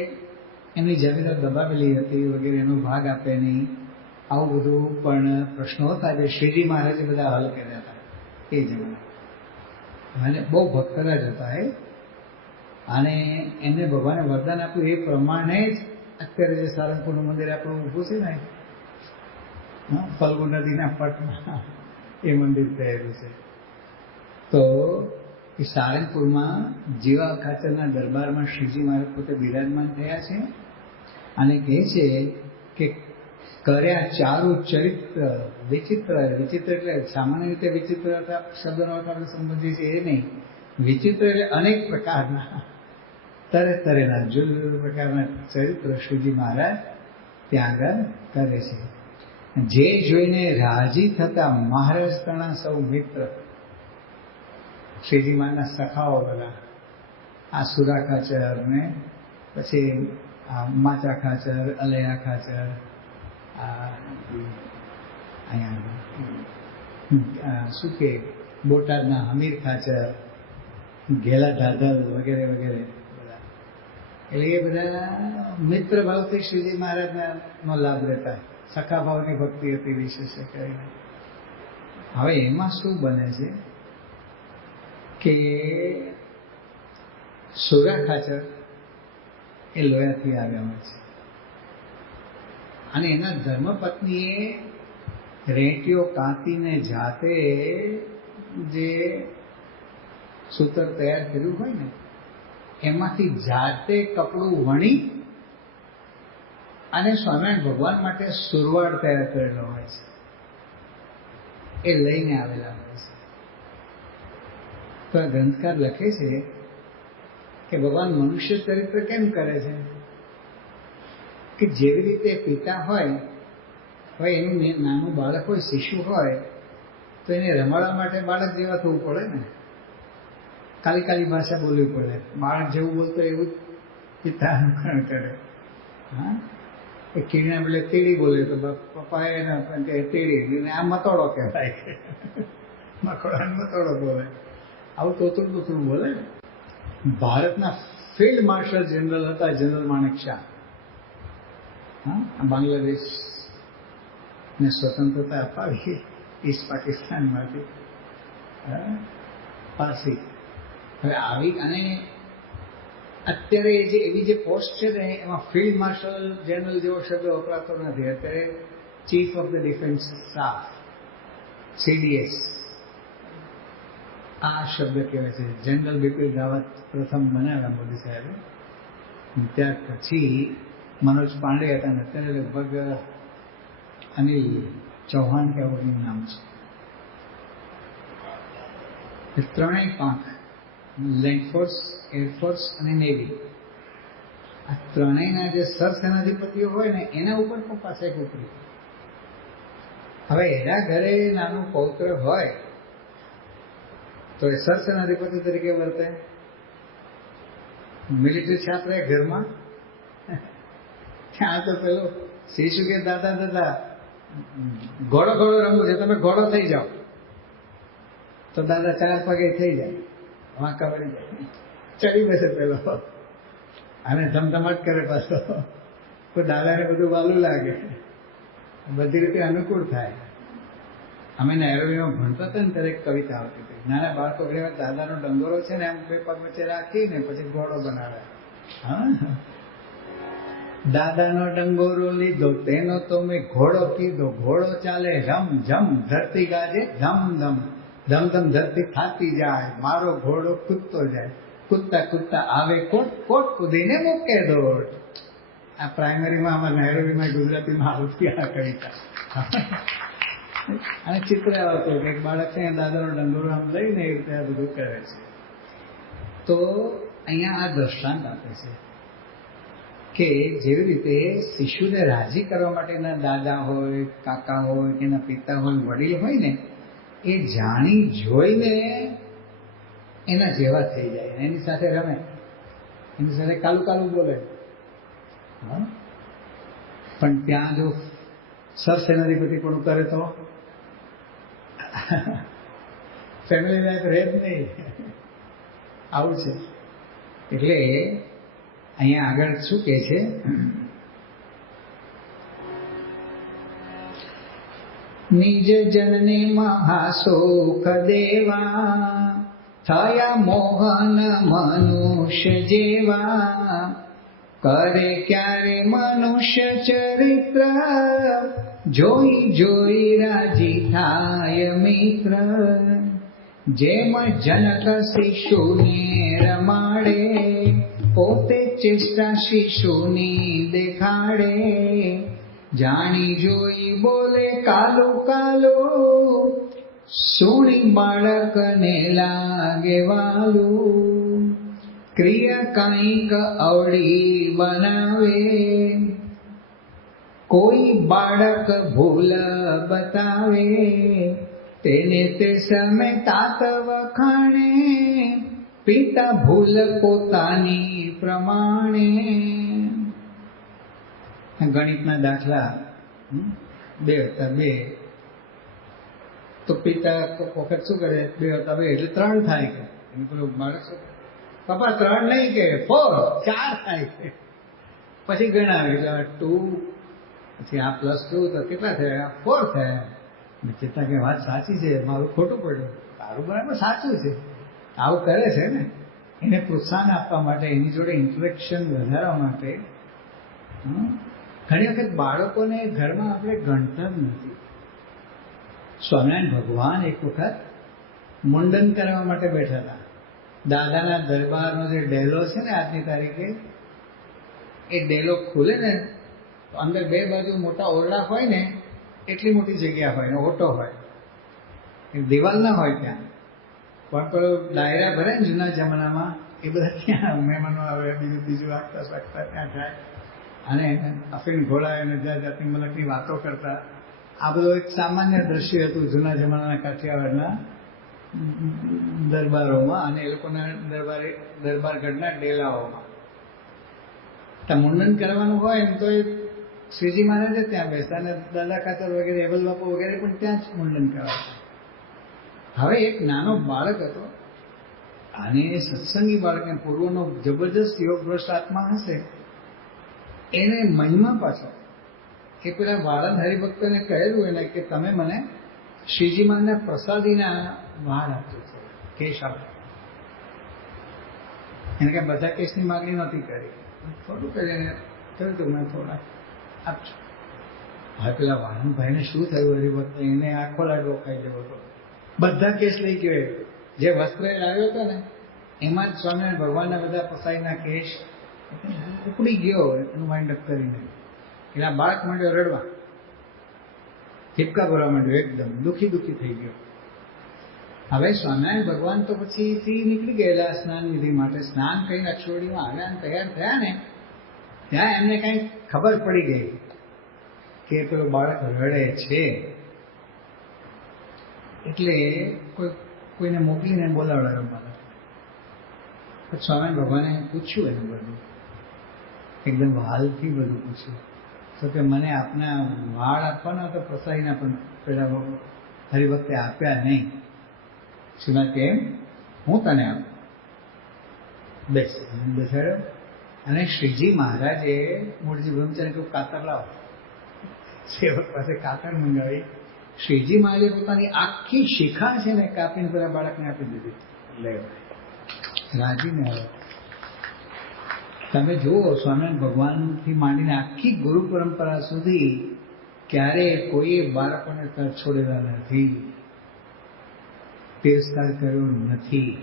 એમની જમીનો દબાવેલી હતી વગેરે, એનો ભાગ આપે નહીં, આવું બધું પણ પ્રશ્નો હતા જે શ્રીજી મહારાજે બધા હલ કર્યા હતા એ જમાના. અને બહુ ભક્તરાજ હતા એ. અને એમને ભગવાને વરદાન આપ્યું એ પ્રમાણે જ અત્યારે જે સારંગપુરનું મંદિર આપણું ઊભું છે ને, ફલ્ગુ નદીના પટમાં એ મંદિર થયેલું છે. તો એ સારંગપુરમાં જીવા ખાચરના દરબારમાં શ્રીજી મહારાજ પોતે બિરાજમાન થયા છે. અને કહે છે કે કર્યા ચારુ ચરિત્ર વિચિત્ર. વિચિત્ર એટલે સામાન્ય રીતે વિચિત્ર શબ્દનો અર્થ આપણે સમજીએ છીએ એ નહીં. વિચિત્ર એટલે અનેક પ્રકારના, તરેના જુદા પ્રકારના ચરિત્ર શ્રીજી મહારાજ ત્યાં આગળ કરે છે. જે જોઈને રાજી થતા મહારાજ તણા સૌ મિત્ર. શ્રીજી મહારાજના સખાઓ બધા, આ સુરા ખાચર ને પછી માચા ખાચર, અલૈયા ખાચર, અહીંયા શું કે બોટાદના હમીર ખાચર, ઘેલા ધાધલ વગેરે વગેરે બધા. એટલે એ બધા મિત્ર ભાવથી શ્રીજી મહારાજનો લાભ લેતા. સખા ભાવની ભક્તિ હતી વિશેષ કરીને. હવે એમાં શું બને છે કે સુરા ખાચર એ લોયાથી આવ્યા હોય છે. અને એના ધર્મપત્નીએ રેંટીઓ કાંતીને જાતે જે સૂતર તૈયાર કર્યું હોય ને એમાંથી જાતે કપડું વણી અને સ્વામિનારાયણ ભગવાન માટે સુરવાડ તૈયાર કરેલો હોય છે, એ લઈને આવેલા હોય છે. તો આ ગ્રંથકાર લખે છે કે ભગવાન મનુષ્ય ચરિત્ર કેમ કરે છે કે જેવી રીતે પિતા હોય, હવે એનું નાનું બાળક હોય, શિશુ હોય, તો એને રમાડવા માટે બાળક જેવા થવું પડે ને, કાલી કાલી ભાષા બોલવી પડે. બાળક જેવું બોલતો એવું જ પિતા અનુકરણ કરે. હા, એ કીડીના બદલે તીડી બોલે તો પપ્પા એને તીડી, આ મતોડો કહેવાય, મકોડા મતોડો બોલે, આવું તોતરું તોતરું બોલે. ભારતના ફિલ્ડ માર્શલ જનરલ હતા જનરલ માણેક શાહ. હા, બાંગ્લાદેશ ને સ્વતંત્રતા અપાવી ઈસ્ટ પાકિસ્તાનમાંથી પારસી. હવે આવી અને અત્યારે જે એવી જે પોસ્ટ છે ને એમાં ફિલ્ડ માર્શલ જનરલ જેવો શબ્દ વપરાતો નથી. અત્યારે chief of the defence staff, CDS, આ શબ્દ કહેવાય છે. જનરલ બિપિન રાવત પ્રથમ બનાવ્યા મોદી સાહેબે, ત્યાર પછી મનોજ પાંડે હતા ને અત્યારે લગભગ અનિલ ચૌહાણ કે એવું નામ છે. ત્રણેય પાંખ, લેન્ડ ફોર્સ, એરફોર્સ અને નેવી, આ ત્રણેયના જે સરસેનાધિપતિઓ હોય ને એના ઉપર પાસે એક ઉપરી. હવે એના ઘરે નાનું પૌત્ર હોય તો એ સરસેનાધિપતિ તરીકે વર્તે. મિલિટરી છાત્ર ઘરમાં, ત્યાં તો પેલો શિશુ કે દાદા દાદા ઘોડો ઘોડો રમવું છે, તમે ઘોડો થઈ જાઓ, તો દાદા 4 પગે થઈ જાય, વાંકા વળી જાય, ચડી બેસે પેલો અને ધમધમાટ કરે પાછો. કોઈ દાદાને બધું વાલું લાગે, બધી રીતે અનુકૂળ થાય. અમે નૈરોબીમાં ભણતા હતા ને ત્યારે એક કવિતા આવતી હતી. નાના બાળકો ઘણી વાર દાદાનો ડંગોરો છે ને એમ 2 પગ વચ્ચે રાખીને પછી ઘોડો બનાવે. હા, દાદાનો ડંગોરો લીધો તેનો તો મેં ઘોડો કીધો, ઘોડો ચાલે રમ ઝમ, ધરતી ગાજે ધમ ધમ, ધમ ધમ ધરતી થાતી જાય, મારો ઘોડો કૂદતો જાય, કૂદતા કૂદતા આવે કોટ, કોટ કૂદીને મૂકે દોટ. આ પ્રાઇમરીમાં અમારા નૈરોબીમાં ગુજરાતીમાં આવતી આ કવિતા. અને ચિત્ર આવતું કે બાળક છે દાદાનો ડંગોરો આમ લઈને એ રીતે આ બધું કરે છે. તો અહીંયા આ દ્રષ્ટાંત આપે છે કે જેવી રીતે શિશુને રાજી કરવા માટે એના દાદા હોય, કાકા હોય, એના પિતા હોય, વડીલ હોય ને, એ જાણી જોઈને એના જેવા થઈ જાય, એની સાથે રમે, એની સાથે કાલું કાલું બોલે. પણ ત્યાં જો સરસેનાધિપતિ પણ કરે તો ફેમિલી લાઈફ રહે જ નહીં. આવું છે. એટલે અહીંયા આગળ શું કહે છે, નિજ જનને મહાશોક દેવા, થયા મોહન મનુષ્ય જેવા, કરે ક્યારે મનુષ્ય ચરિત્ર, જોઈ જોઈ રાજી થાય મિત્ર. જેમ જનક શિશુને રમાડે, પોતે ચેષ્ટા શિશુની દેખાડે, જાણી જોઈ બોલે કાલું કાલું, સુણી બાળકને લાગે વાલું. ક્રિયા કાંઈક અવળી બનાવે, કોઈ બાળક ભૂલ બતાવે, તેને તે સમય તાત વખાણે, પિતા ભૂલ પોતાની પ્રમાણે. ગણિતના દાખલા 2 વત્તા 2, તો પિતા વખત શું કરે, 2 વત્તા 2 એટલે 3 થાય કે પેલું બાળક શું, પપ્પા 3 નહીં કે 4 થાય કે પછી ગણાવે એટલે 2, પછી આ +2 તો કેટલા થયા, 4 થયા. ચેતા કે વાત સાચી છે, મારું ખોટું પડ્યું, તારું બરાબર સાચું છે. આવું કરે છે ને, એને પ્રોત્સાહન આપવા માટે, એની જોડે ઇન્ટરેક્શન વધારવા માટે. ઘણી વખત બાળકોને ઘરમાં આપણે ગણતા જ નથી. સ્વામિનારાયણ ભગવાન એક વખત મુંડન કરવા માટે બેઠા હતા. દાદાના દરબારનો જે ડેલો છે ને આજની તારીખે, એ ડેલો ખુલે ને તો અંદર બે બાજુ મોટા ઓરડા હોય ને એટલી મોટી જગ્યા હોય ને ઓટો હોય, દિવાલ ના હોય ત્યાં, પણ પેલો ડાયરા ભરે ને જૂના જમાનામાં એ બધા ત્યાં મહેમાનો આવે, બીજું વાગતા શકતા ત્યાં થાય અને અફીણ ઘોડાય અને જાત જાતની મલકની વાતો કરતા. આ બધું એક સામાન્ય દ્રશ્ય હતું જૂના જમાનાના કાઠિયાવાડના દરબારોમાં અને એ લોકોના દરબારગઢના ડેલાઓમાં. ત્યાં મુંડન કરવાનું હોય એમ તો એ શ્રીજી મહારાજે ત્યાં બેસતા અને દાદા ખાતર વગેરે એબલ બાપુ વગેરે પણ ત્યાં જ મુંડન કરાવતા. હવે એક નાનો બાળક હતો અને એ સત્સંગી બાળકને પૂર્વનો જબરજસ્ત યોગ ભ્રષ્ટ આત્મા હશે, એને મહિમા પાછો એ પેલા વાળંદ હરિભક્તોને કહેલું એને કે તમે મને શ્રીજી મહારાજના પ્રસાદીના વાળ આપજો છે, કેશ આપો. એને કઈ બધા કેસની માગણી નહોતી કરી, થોડું કરીને કહ્યું હતું મેં થોડા આપજો. હવે પેલા વાળંદભાઈને શું થયું હરિભક્ત, એને આખો લાડવો ખાઈ જવો હતો. બધા કેસ લઈ ગયો, જે વસ્ત્ર લાવ્યો હતો ને એમાં જ સ્વામિનારાયણ ભગવાનના બધા પસાઈના કેસ ઉપડી ગયો એનું વાઇન્ડ અપ કરીને. એના બાળક માંડ્યો રડવા, હિપકા ભરવા માંડ્યો, એકદમ દુઃખી થઈ ગયો. હવે સ્વામિનારાયણ ભગવાન તો પછીથી નીકળી ગયેલા સ્નાન વિધિ માટે. સ્નાન કરીને અક્ષોડીમાં આવ્યા અને તૈયાર થયા ને ત્યાં એમને કઈ ખબર પડી ગઈ કે પેલો બાળક રડે છે, એટલે કોઈને મોકલીને બોલાવડાવ્યો બાળક. પછી સ્વામિનારાયણ ભગવાને પૂછ્યું એનું બધું, એકદમ હાલથી બધું પૂછ્યું. તો કે મને આપના વાળ આપવાના તો પ્રસાઈના પણ પેલા હરિભક્તે આપ્યા નહીં. શ્રીમદ કેમ હું તને આપું, બેસાડ્યો અને શ્રીજી મહારાજે મૂળજી બ્રહ્મચારી કહ્યું કાતર લાવો. સેવક પાસે કાતર મંગાવી શ્રીજી મહારાજે પોતાની આખી શિખા છે ને કાપીને પેલા બાળકને આપી દીધી. લે રાજીને આવે. તમે જુઓ સ્વામિનારાયણ ભગવાનથી માંડીને આખી ગુરુ પરંપરા સુધી ક્યારે કોઈએ બાળકોને તર છોડેલા નથી, તિરસ્કાર કર્યો નથી.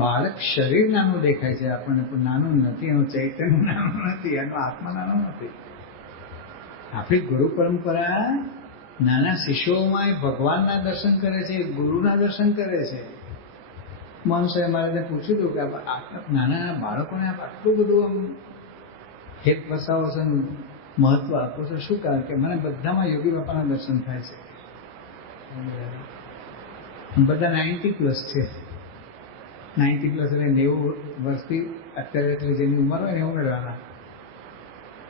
બાળક શરીર નાનું દેખાય છે આપણને, પણ નાનું નથી, એનું ચૈતન્ય નાનું નથી, એનો આત્મા નાનો નથી. આપણી ગુરુ પરંપરા નાના શિષ્યોમાં ભગવાનના દર્શન કરે છે, ગુરુના દર્શન કરે છે. મહાનુભાવે મારે પૂછ્યું હતું કે નાના બાળકોને આપ આટલું બધું આમ હેત વસાવો છો, મહત્વ આપો છો, શું કારણ? કે મને બધામાં યોગી બાપાના દર્શન થાય છે. બધા 90+ છે. 90+ એટલે 90 વર્ષથી અત્યારે એટલે જેની ઉંમર હોય ને એવું મેળવાના.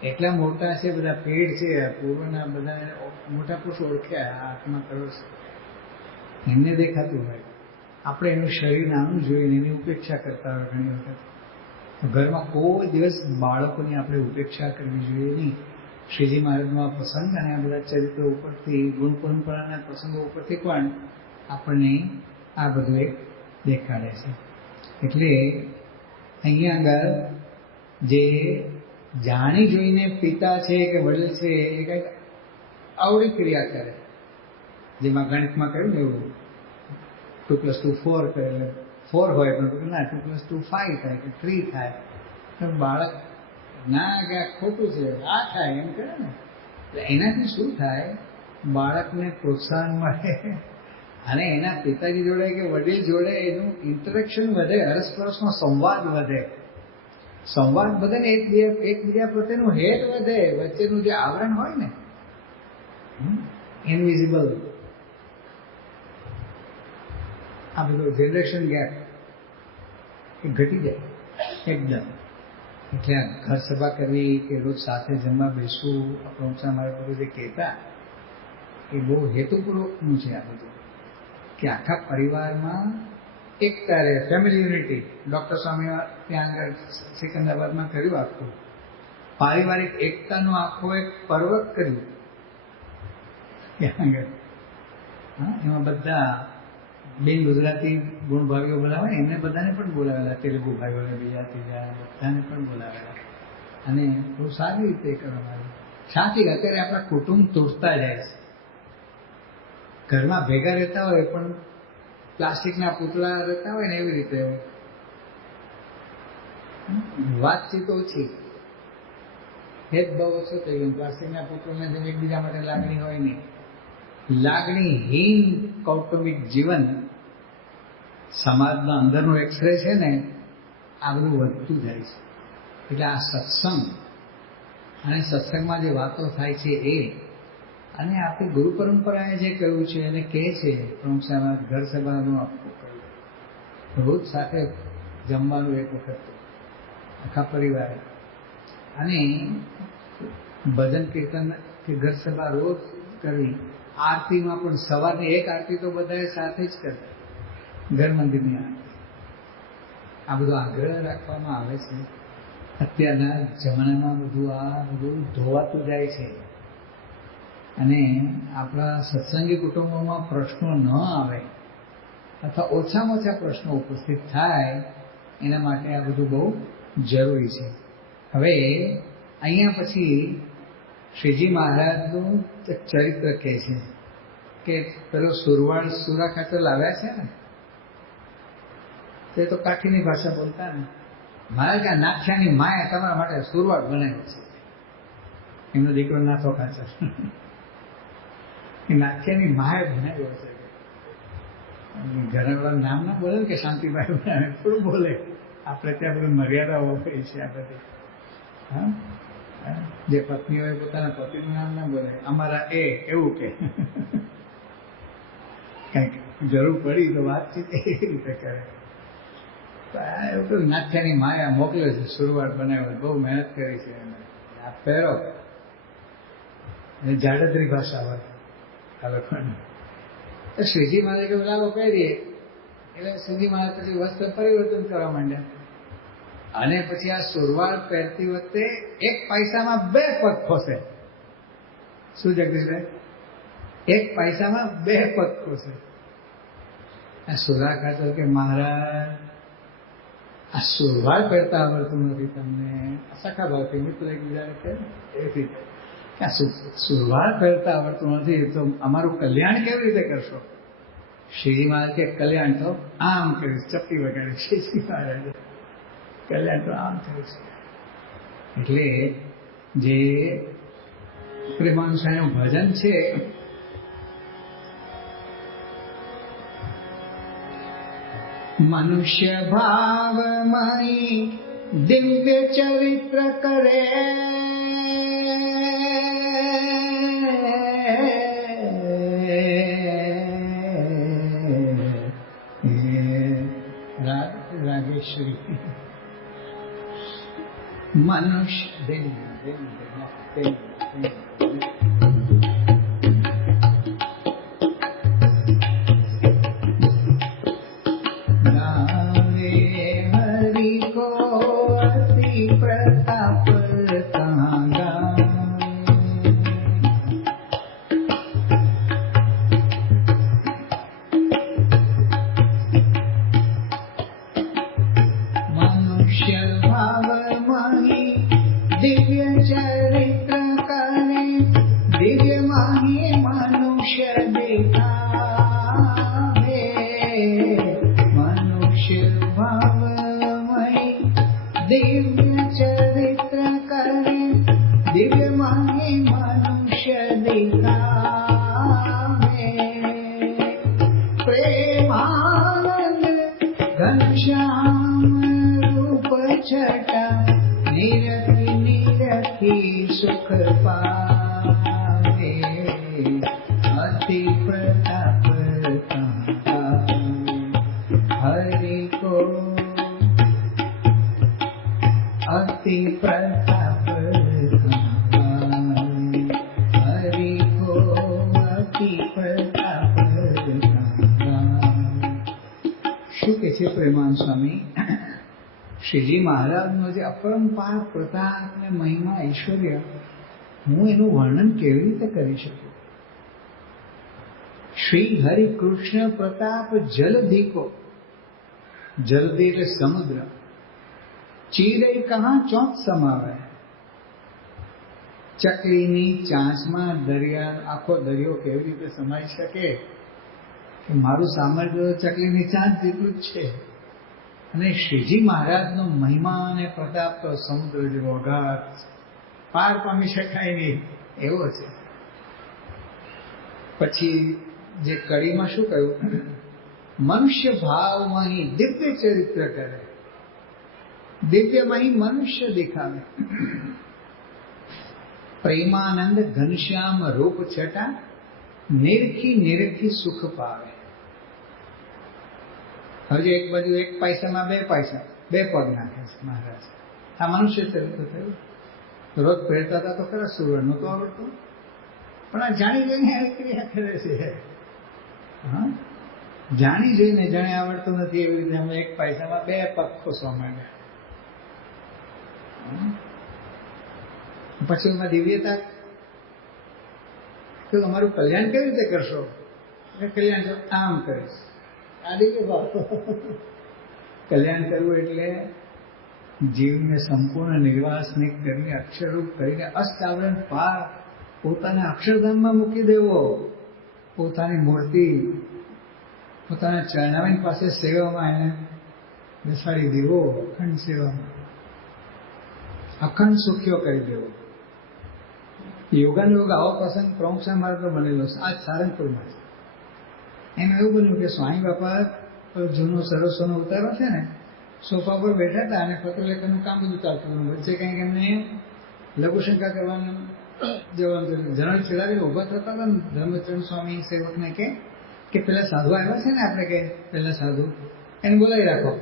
એટલા મોટા છે, બધા પેડ છે, પૂર્વના બધા મોટા પુરુષ ઓળખ્યા, આત્મા કયો છે એમને દેખાતું હોય. આપણે એનું શરીર નાનું જોઈને એની ઉપેક્ષા કરતા હોય ઘણી વખત. ઘરમાં કોઈ દિવસ બાળકોની આપણે ઉપેક્ષા કરવી જોઈએ નહીં. શ્રીજી મહારાજનો આ પ્રસંગ અને આ બધા ચરિત્રો ઉપરથી, ગુણ પરંપરાના પ્રસંગો ઉપરથી પણ આપણને આ બધું એક દેખાડે છે. એટલે અહીંયા આગળ જે જાણી જોઈને પિતા છે કે વડીલ છે એ કંઈક આવડી ક્રિયા કરે, જેમાં ગણિતમાં કહ્યું ને એવું 2 + 2 4 કરે, એટલે 4 હોય પણ ના 2 + 2 5 થાય કે 3 થાય. બાળક ના કે ખોટું છે આ થાય એમ કરે ને, એટલે એનાથી શું થાય, બાળકને પ્રોત્સાહન મળે અને એના પિતાજી જોડે કે વડીલ જોડે એનું ઇન્ટરેક્શન વધે, હરસપરસનો સંવાદ વધે. સંવાદ વધે ને એકબીજા પ્રત્યેનું હેત વધે, વચ્ચેનું જે આવરણ હોય ને ઇનવિઝિબલ, આ બધું જનરેશન ગેપ એ ઘટી જાય એકદમ. એટલે ઘર સભા કરવી કે રોજ સાથે જમવા બેસવું, આપણું મારે બધું જે કહેતા એ બહુ હેતુપૂર્વકનું છે. આ બધું કે આખા પરિવારમાં એકતા રહે, ફેમિલી યુનિટી. ડૉક્ટર સ્વામી ત્યાં આગળ સિકંદરાબાદમાં કર્યું, આખું પારિવારિક એકતાનો આખો એક પર્વ કર્યું ત્યાં આગળ. એમાં બધા બેન ગુજરાતી ગુણ ભાઈઓ બોલાવે, એમને બધાને પણ બોલાવેલા, તેલુગુ ભાઈઓને બીજા ત્રીજા બધાને પણ બોલાવેલા અને બહુ સારી રીતે કરવામાં આવ્યું. સાચી, અત્યારે આપણા કુટુંબ તૂટતા જાય છે. ઘરમાં ભેગા રહેતા હોય પણ પ્લાસ્ટિકના પૂતળા રહેતા હોય ને એવી રીતે વાતચીત ઓછી, ભેદભાવ ઓછો થઈ ગયો. પ્લાસ્ટિકના પૂતળાને જેમ એકબીજા માટે લાગણી હોય નહીં. લાગણીહીન કૌટુંબિક જીવન સમાજના અંદરનું એક્સરે છે ને, આ બધું વધતું જાય છે. એટલે આ સત્સંગ અને સત્સંગમાં જે વાતો થાય છે એ, અને આપણી ગુરુ પરંપરાએ જે કહ્યું છે એને કહે છે પ્રમુખ સાહેબ ઘર સભાનું આપવું કહ્યું, રોજ સાથે જમવાનું એક વખત આખા પરિવારે, અને ભજન કીર્તન કે ઘર સભા રોજ કરવી. આરતીમાં પણ સવારની એક આરતી તો બધાએ સાથે જ કરતા, ઘર મંદિરની આરતી. આ બધો આગ્રહ રાખવામાં આવે છે. અત્યારના જમાનામાં બધું ધોવાતું જાય છે, અને આપણા સત્સંગી કુટુંબોમાં પ્રશ્નો ન આવે અથવા ઓછામાં ઓછા પ્રશ્નો ઉપસ્થિત થાય, એના માટે આ બધું બહુ જરૂરી છે. હવે અહીંયા પછી શ્રીજી મહારાજનું ચરિત્ર કહે છે કે પેલો સુરવાળ સુરા ખાતે લાવ્યા છે ને, તે તો કાઠીની ભાષા બોલતા ને, મારે કે નાથિયાની માએ તમારા માટે સુરવાળ બનાવ્યો છે. એમનો દીકરો નાથો ખાચર, એ નાથિયાની માએ બનાવ્યો છે. ઘણા નામ ના બોલે કે શાંતિભાઈ બનાવે, થોડું બોલે. આપણે ત્યાં બધું મર્યાદાઓ હોય છે આ બધી. હા, જે પત્ની હોય પોતાના પતિનું નામ ના બોલે, અમારા એવું કે કંઈક જરૂર પડી તો વાતચીત એ રીતે કરે. એવું નાથિયાની માયા મોકલ્યો છે, સુરવાળ બનાવ્યો, બહુ મહેનત કરી છે એને. આ પહેરો જાડત્રી ભાષા હોય આ લોકોને. શ્રીજી મહારાજ કે લાવો પહેરીએ, એટલે શ્રીજી મહારાજ પછી વસ્ત્ર પરિવર્તન કરવા માંડ્યા, અને પછી આ સુરવાળ પહેરતી વખતે એક પૈસામાં 2 પગ ખોસે. શું જગદીશભાઈ? એક પૈસામાં 2 પગ ખોસે. આ સુરા ખાતર કે મહારાજ આ સુરવાળ પહેરતા આવડતું નથી તમને. સખા ભાવથી મિત્ર એકબીજાને કહે એથી આ સુરવાળ પહેરતા આવડતું નથી તો અમારું કલ્યાણ કેવી રીતે કરશો? શ્રીજી મહારાજ કે કલ્યાણ તો આમ કરીશ, ચપટી વગાડી. શ્રીજી મહારાજ કલ્યાણ તો આમ થયું છે. એટલે જે પ્રેમાનુસારનું ભજન છે મનુષ્ય ભાવમય દિવ્ય ચરિત્ર કરે, રાગેશ્વરી મનુષ્ય શ્રીજી મહારાજનો જે અપરંપાર પ્રતાપ અને મહિમા ઐશ્વર્ય, હું એનું વર્ણન કેવી રીતે કરી શકું? શ્રી હરિ કૃષ્ણ પ્રતાપ જલધિ કો, જલધિ એટલે સમુદ્ર, ચીરે કહા ચોક સમાવે, ચકલીની ચાંચમાં આખો દરિયો કેવી રીતે સમાઈ શકે કે મારું સામર્થ્ય ચકલીની ચાંચ જેટલું જ છે. અને શ્રીજી મહારાજનો મહિમા અને પ્રતાપ તો સમુદ્ર જેવો અગાધ, પાર પામી શકાય નહીં એવો છે. પછી જે કડીમાં શું કહ્યું, મનુષ્ય ભાવમાં દિવ્ય ચરિત્ર કરે, દિવ્યમાં મનુષ્ય દેખાવે. પ્રેમાનંદ ઘનશ્યામ રૂપ છટા, નિરખી નિરખી સુખ પાવે. હવે એક બાજુ 1 પૈસામાં 2 પૈસા, 2 પગ નાખે છે મહારાજ. આ મનુષ્ય ચરિત્ર થયું. રોજ પહેરતા હતા તો ખરા, સુવર્ણ નહોતો આવડતું, પણ આ જાણી જોઈને આ ક્રિયા કરે છે. હા, જાણી જોઈને જાણે આવડતું નથી એવી રીતે અમે 1 પૈસામાં 2 પગ ખોસવા માંડ્યા. પછી એમાં દિવ્યતા, તો અમારું કલ્યાણ કેવી રીતે કરશો? કલ્યાણ તો આમ કરીશ. આ દિવ્ય ભાવ. કલ્યાણ કરવું એટલે જીવને સંપૂર્ણ નિર્વાસનિક કરીને અક્ષરરૂપ કરીને અષ્ટાવરણ પાર પોતાના અક્ષરધામમાં મૂકી દેવો. પોતાની મૂર્તિ પોતાના ચરણાવીન પાસે સેવામાં એને બેસાડી દેવો. અખંડ સેવામાં અખંડ સુખ્યો કરી દેવો. યોગાનો યોગ આવો પ્રસંગ પ્રમુખ સાહેબ મારા બનેલો છે. આજ સારંગપુરમાં છે. એમાં એવું બન્યું કે સ્વામી બાપા જૂનો સરસોનો ઉતારો છે ને, સોફા પર બેઠા હતા અને પત્રલેખનનું કામ બધું ચાલતું હતું. વચ્ચે કંઈક એમને લઘુશંકા કરવાનું જવાનું જનરલ છેડાવીને ઉભા થતા હતા ને, ધર્મચરણ સ્વામી સેવકને કે પેલા સાધુ આવ્યા છે ને, આપણે કે પેલા સાધુ એને બોલાવી રાખો.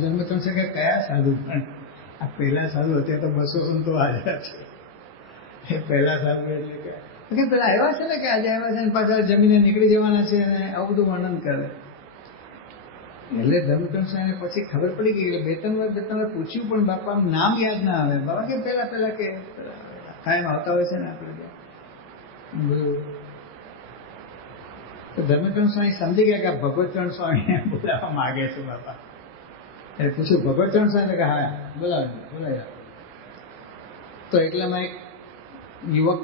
ધર્મચરણ છે કે કયા સાધુ? પણ આ પહેલા સાધુ અત્યારે તો 200 સંતો હાજર છે. એ પહેલા સાધુ એટલે કે પેલા આવ્યા છે ને, કે આજે આવ્યા છે ને પાછા જમીને નીકળી જવાના છે, અને આવું બધું વર્ણન કરે. એટલે ધર્મચંદ સાહેબને પછી ખબર પડી ગઈ. એટલે 2-3 વાર પૂછ્યું, પણ બાપાનું નામ યાદ ના આવે. બાબા કે પેલા કે કાયમ આવતા હોય છે ને આપણે બધું. તો ધર્મચંદ સ્વામી સમજી ગયા કે ભગવતચરણ સ્વામીને બોલાવવા માગે છે બાપા. એટલે પૂછ્યું ભગવતચરણ સ્વામી કે હા બોલાવી. તો એટલામાં એક યુવક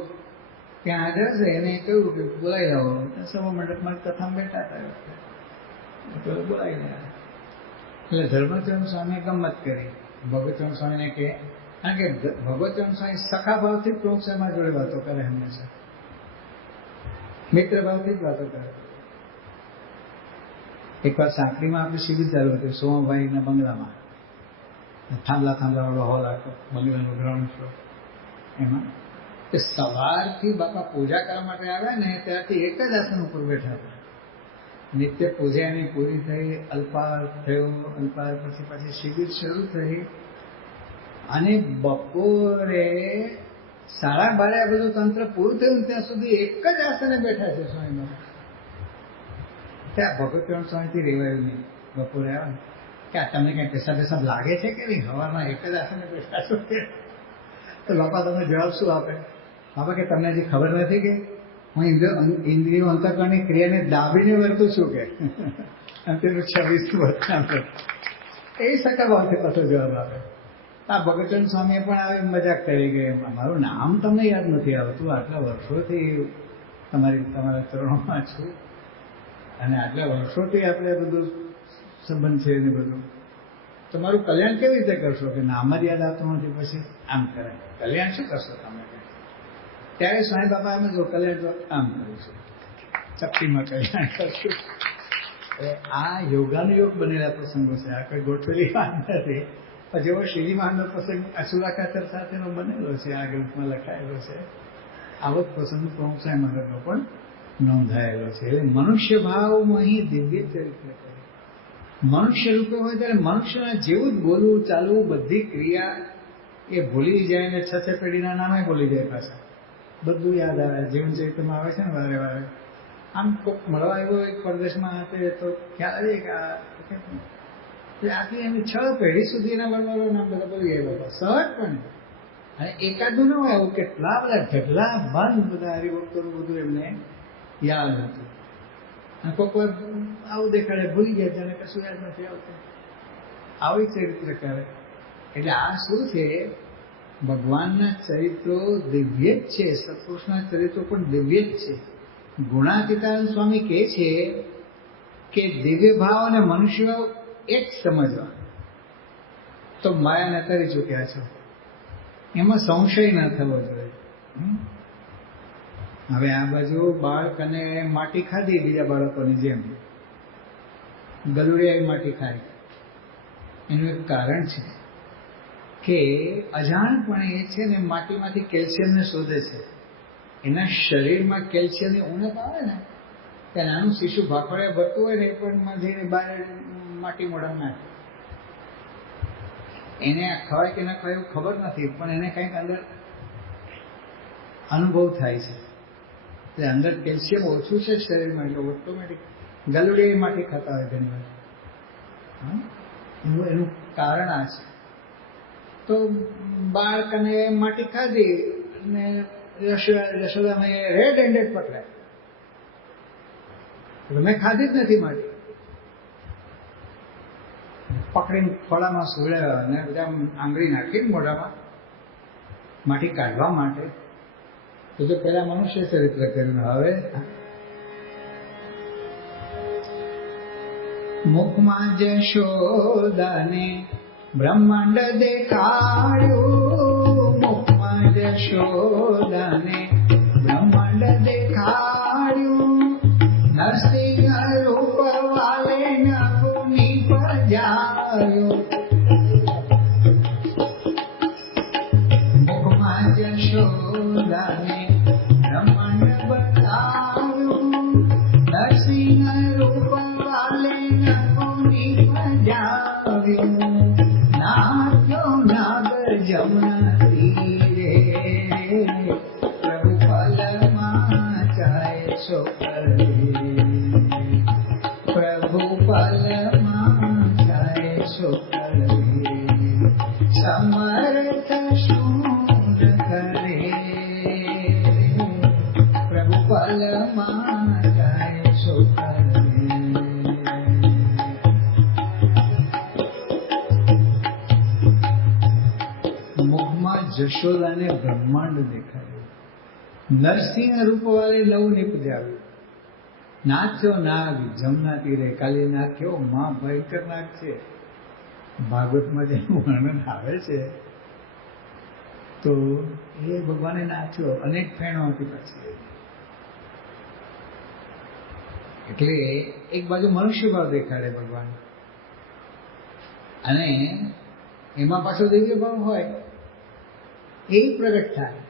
ત્યાં હાજર છે, એને કહ્યું કે બોલાવી લાવો. સભા મંડપમાં કથામાં બેઠા હતા, બોલાવી લાવ્યા. એટલે ધર્મચરણ સ્વામીએ ગમત કરી. ભગવતચરણ સ્વામીને કે, કારણ કે ભગવતચરણ સ્વામી સખા ભાવથી પ્રમુખ સાહેબ જોડે વાતો કરે, હંમેશા મિત્ર ભાવથી જ વાતો કરે. એકવાર સાંકડીમાં આપણે શિબિર ચાલુ હતી સોમાભાઈના બંગલામાં. થાંભલા વાળો હોલ હતો, બંગલાનો ગ્રાઉન્ડ ફ્લોર. એમાં સવારથી બાપા પૂજા કરવા માટે આવ્યા ને, ત્યારથી એક જ આસન ઉપર બેઠા હતા. નિત્ય પૂજા એની પૂરી થઈ, અલ્પાર થયો. અલ્પાર પછી શિબિર શરૂ થઈ, અને બપોરે 12:30 આ બધું તંત્ર પૂરું થયું ત્યાં સુધી એક જ આસને બેઠા છે સ્વામી. ત્યાં ભગવતચરણ સ્વામીથી રેવાયું નહીં. બપોરે આવ્યા કે આ તમને કઈ પેશાબ લાગે છે કે નહીં? હવારમાં એક જ આસને બેઠા છો કે? તો બાપા તમને જવાબ શું આપે? બાપા કે તમને હજી ખબર નથી કે હું ઇન્દ્રિયો અંતઃકરણની ક્રિયાને દાબીને વર્તું છું કે? અને તેનું 26 એ સકા ભાવથી પાછો જવાબ આપે. આ ભગવતચરણ સ્વામીએ પણ આવી મજાક કરી ગઈ, મારું નામ તમને યાદ નથી આવતું, આટલા વર્ષોથી તમારા ચરણોમાં છું, અને આટલા વર્ષોથી આપણે બધું સંબંધ છે ને બધું. તમારું કલ્યાણ કેવી રીતે કરશો? કે નામ જ યાદ આવતું નથી, પછી આમ કરે. કલ્યાણ શું કરશો તમે? ત્યારે સ્વામી બાપા એમ જો કલ્યાણ તો આમ કરીશું, ચપટીમાં કલ્યાણ કરશું. આ યોગાનુયોગ બનેલા પ્રસંગો છે, આ કોઈ ગોઠવેલી વાત નથી. જેવો શ્રીજી મહારાજનો પ્રસંગ અસુરાખાચર સાથેનો બનેલો છે, આ ગ્રંથમાં લખાયેલો છે. આવો જ પ્રસંગ પ્રમુખ સાહેબ મહારાજનો પણ નોંધાયેલો છે. એટલે મનુષ્ય ભાવમાં અહીં દિવ્ય ચરિત્ર કરે. મનુષ્ય રૂપે હોય ત્યારે મનુષ્યના જેવું જ બોલવું ચાલવું, બધી ક્રિયા એ ભૂલી જાય, ને 6 પેઢીના નામે ભૂલી જાય. પાછા બધું યાદ આવે. જીવન ચરિત્રમાં આવે છે ને વારે વારે. આમ કોઈક મળવા આવ્યો એક પરદેશમાં હતો તો ખ્યાલ આવે કે આટલી એમની 6 પેઢી સુધીના વડવાળો નામ બધા બોલી ગયા સહજપણે. અને એકાદું ન હોય, આવું કેટલા બધા ઢગલા બંધ બધા હરિભક્તોનું બધું એમને યાદ હતું. અને કોઈક વાર આવું દેખાડે ભૂલી ગયા, તેને કશું યાદ નથી આવતું. આવી ચરિત્ર કરે. એટલે આ શું છે ભગવાનના ચરિત્રો દિવ્ય જ છે, સત્પુરુષના ચરિત્રો પણ દિવ્ય જ છે. ગુણાતીતાનંદ સ્વામી કહે છે કે દિવ્ય ભાવ અને મનુષ્ય ભાવ એક સમજવા તો માયાને તરી ચૂક્યા છો, એમાં સંશય ન થવો જોઈએ. હવે આ બાજુ બાળક અને માટી ખાધી બીજા બાળકોની જેમ, ગલુડિયા માટી ખાય. એનું એક કારણ છે કે અજાણપણે એ છે ને માટીમાંથી કેલ્શિયમને શોધે છે. એના શરીરમાં કેલ્શિયમની ઉણપ આવે ને ત્યાં નાનું શિશુ ભાખોડિયા ભરતું હોય ને એ પણ જઈને બહાર માટી મોઢામાં નાખે. એને આ ખવાય કે ના ખવાય એવું ખબર નથી, પણ એને કંઈક અંદર અનુભવ થાય છે. એટલે અંદર કેલ્શિયમ ઓછું છે શરીરમાં, એટલે ઓટોમેટિક ગલુડિયા માટી ખાતા હોય ઘણી વાર. એનું કારણ આ છે. તો બાળકને માટી ખાધી અને યશોદામાં રેડ હેન્ડેડ પકડાય. મેં ખાધી જ નથી માટી, પકડીને ખોળામાં સુળ્યા અને બધા આંગળી નાખીને મોઢામાં માટી કાઢવા માટે. તો પેલા મનુષ્ય ચરિત્ર કર્યું. હવે મુખમાં જશોદાને બ્રહ્માંડ દેખાડ્યું, મુખમાં જશોદાને બ્રહ્માંડ દેખાડ્યું, નરસિંહ રૂપ વાલે નભુની પજાર્યું. મુખમાં જશોદાને બ્રહ્માંડ બતાવ્યું, નરસિંહ રૂપ વાલે નભુની પજાર્યું. નાથ્યો નાગ જમુના તીરે, પ્રભુ પલમાં જાય સો કરે, પ્રભુ પલમાં જાય સો કરે, સમર્થ શું કરે, પ્રભુ પલમાં જાય સો કરે. જશોદાને બ્રહ્માંડ દેખાડ્યું, નરસિંહ રૂપ વાળે નવું નિપજાવ્યું. નાચ્યો નાગ જમના તીરે. કાલી નાગ કેવો માં ભયંકર નાગ છે, ભાગવતમાં જેનું વર્ણન આવે છે. તો એ ભગવાને નાચ્યો, અનેક ફેણો હતી પછી. એટલે એક બાજુ મનુષ્ય ભાવ દેખાડે ભગવાન, અને એમાં પાછો દિવ્ય ભાવ હોય એ પ્રગટ થાય.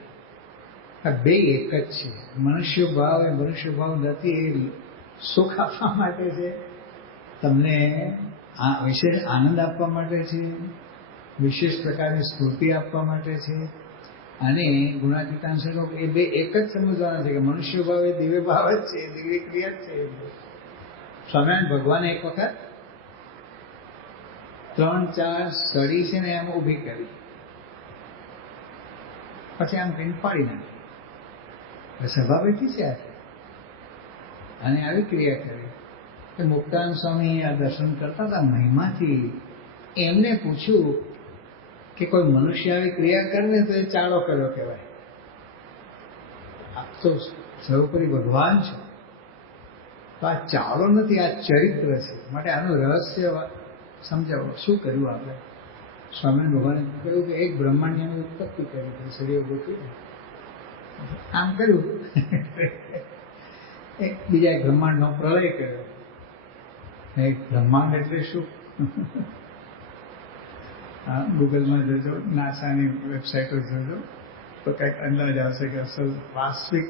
આ બે એક જ છે. મનુષ્ય ભાવ એ મનુષ્ય ભાવ નથી, એ સુખ આપવા માટે છે, તમને વિશેષ આનંદ આપવા માટે છે, વિશેષ પ્રકારની સ્ફૂર્તિ આપવા માટે છે. અને ગુણાતીતાંશ એ બે એક જ સમજવાના છે કે મનુષ્ય ભાવ એ દિવ્ય ભાવ જ છે, દિવ્ય ક્રિયા જ છે. સ્વામિનારાયણ ભગવાને એક વખત 3-4 સળી છે ને એમ ઊભી કરી, પછી આમ કહીને પાડી નાખી. સભા બેઠી છે અને આવી ક્રિયા કરી. મુક્તાનંદ સ્વામી આ દર્શન કરતા હતા મહિમાથી, એમને પૂછ્યું કે કોઈ મનુષ્ય આવી ક્રિયા કરે તો એ ચાળો કર્યો કહેવાય. આપ તો સર્વોપરી ભગવાન છો, તો આ ચાળો નથી, આ ચરિત્ર છે. માટે આનું રહસ્ય સમજાવો, શું કર્યું આપણે? સ્વામિનારાયણ ભગવાને કહ્યું કે એક બ્રહ્માંડની ઉત્પત્તિ કરી, સળીઓ ગોઠવી આમ કર્યું, એક બીજા એક બ્રહ્માંડનો પ્રલય કર્યો. એક બ્રહ્માંડ એટલે શું? ગૂગલમાં જજો, નાસાની વેબસાઇટો જોજો તો કંઈક અંદાજ આવશે કે અસલ વાસ્તવિક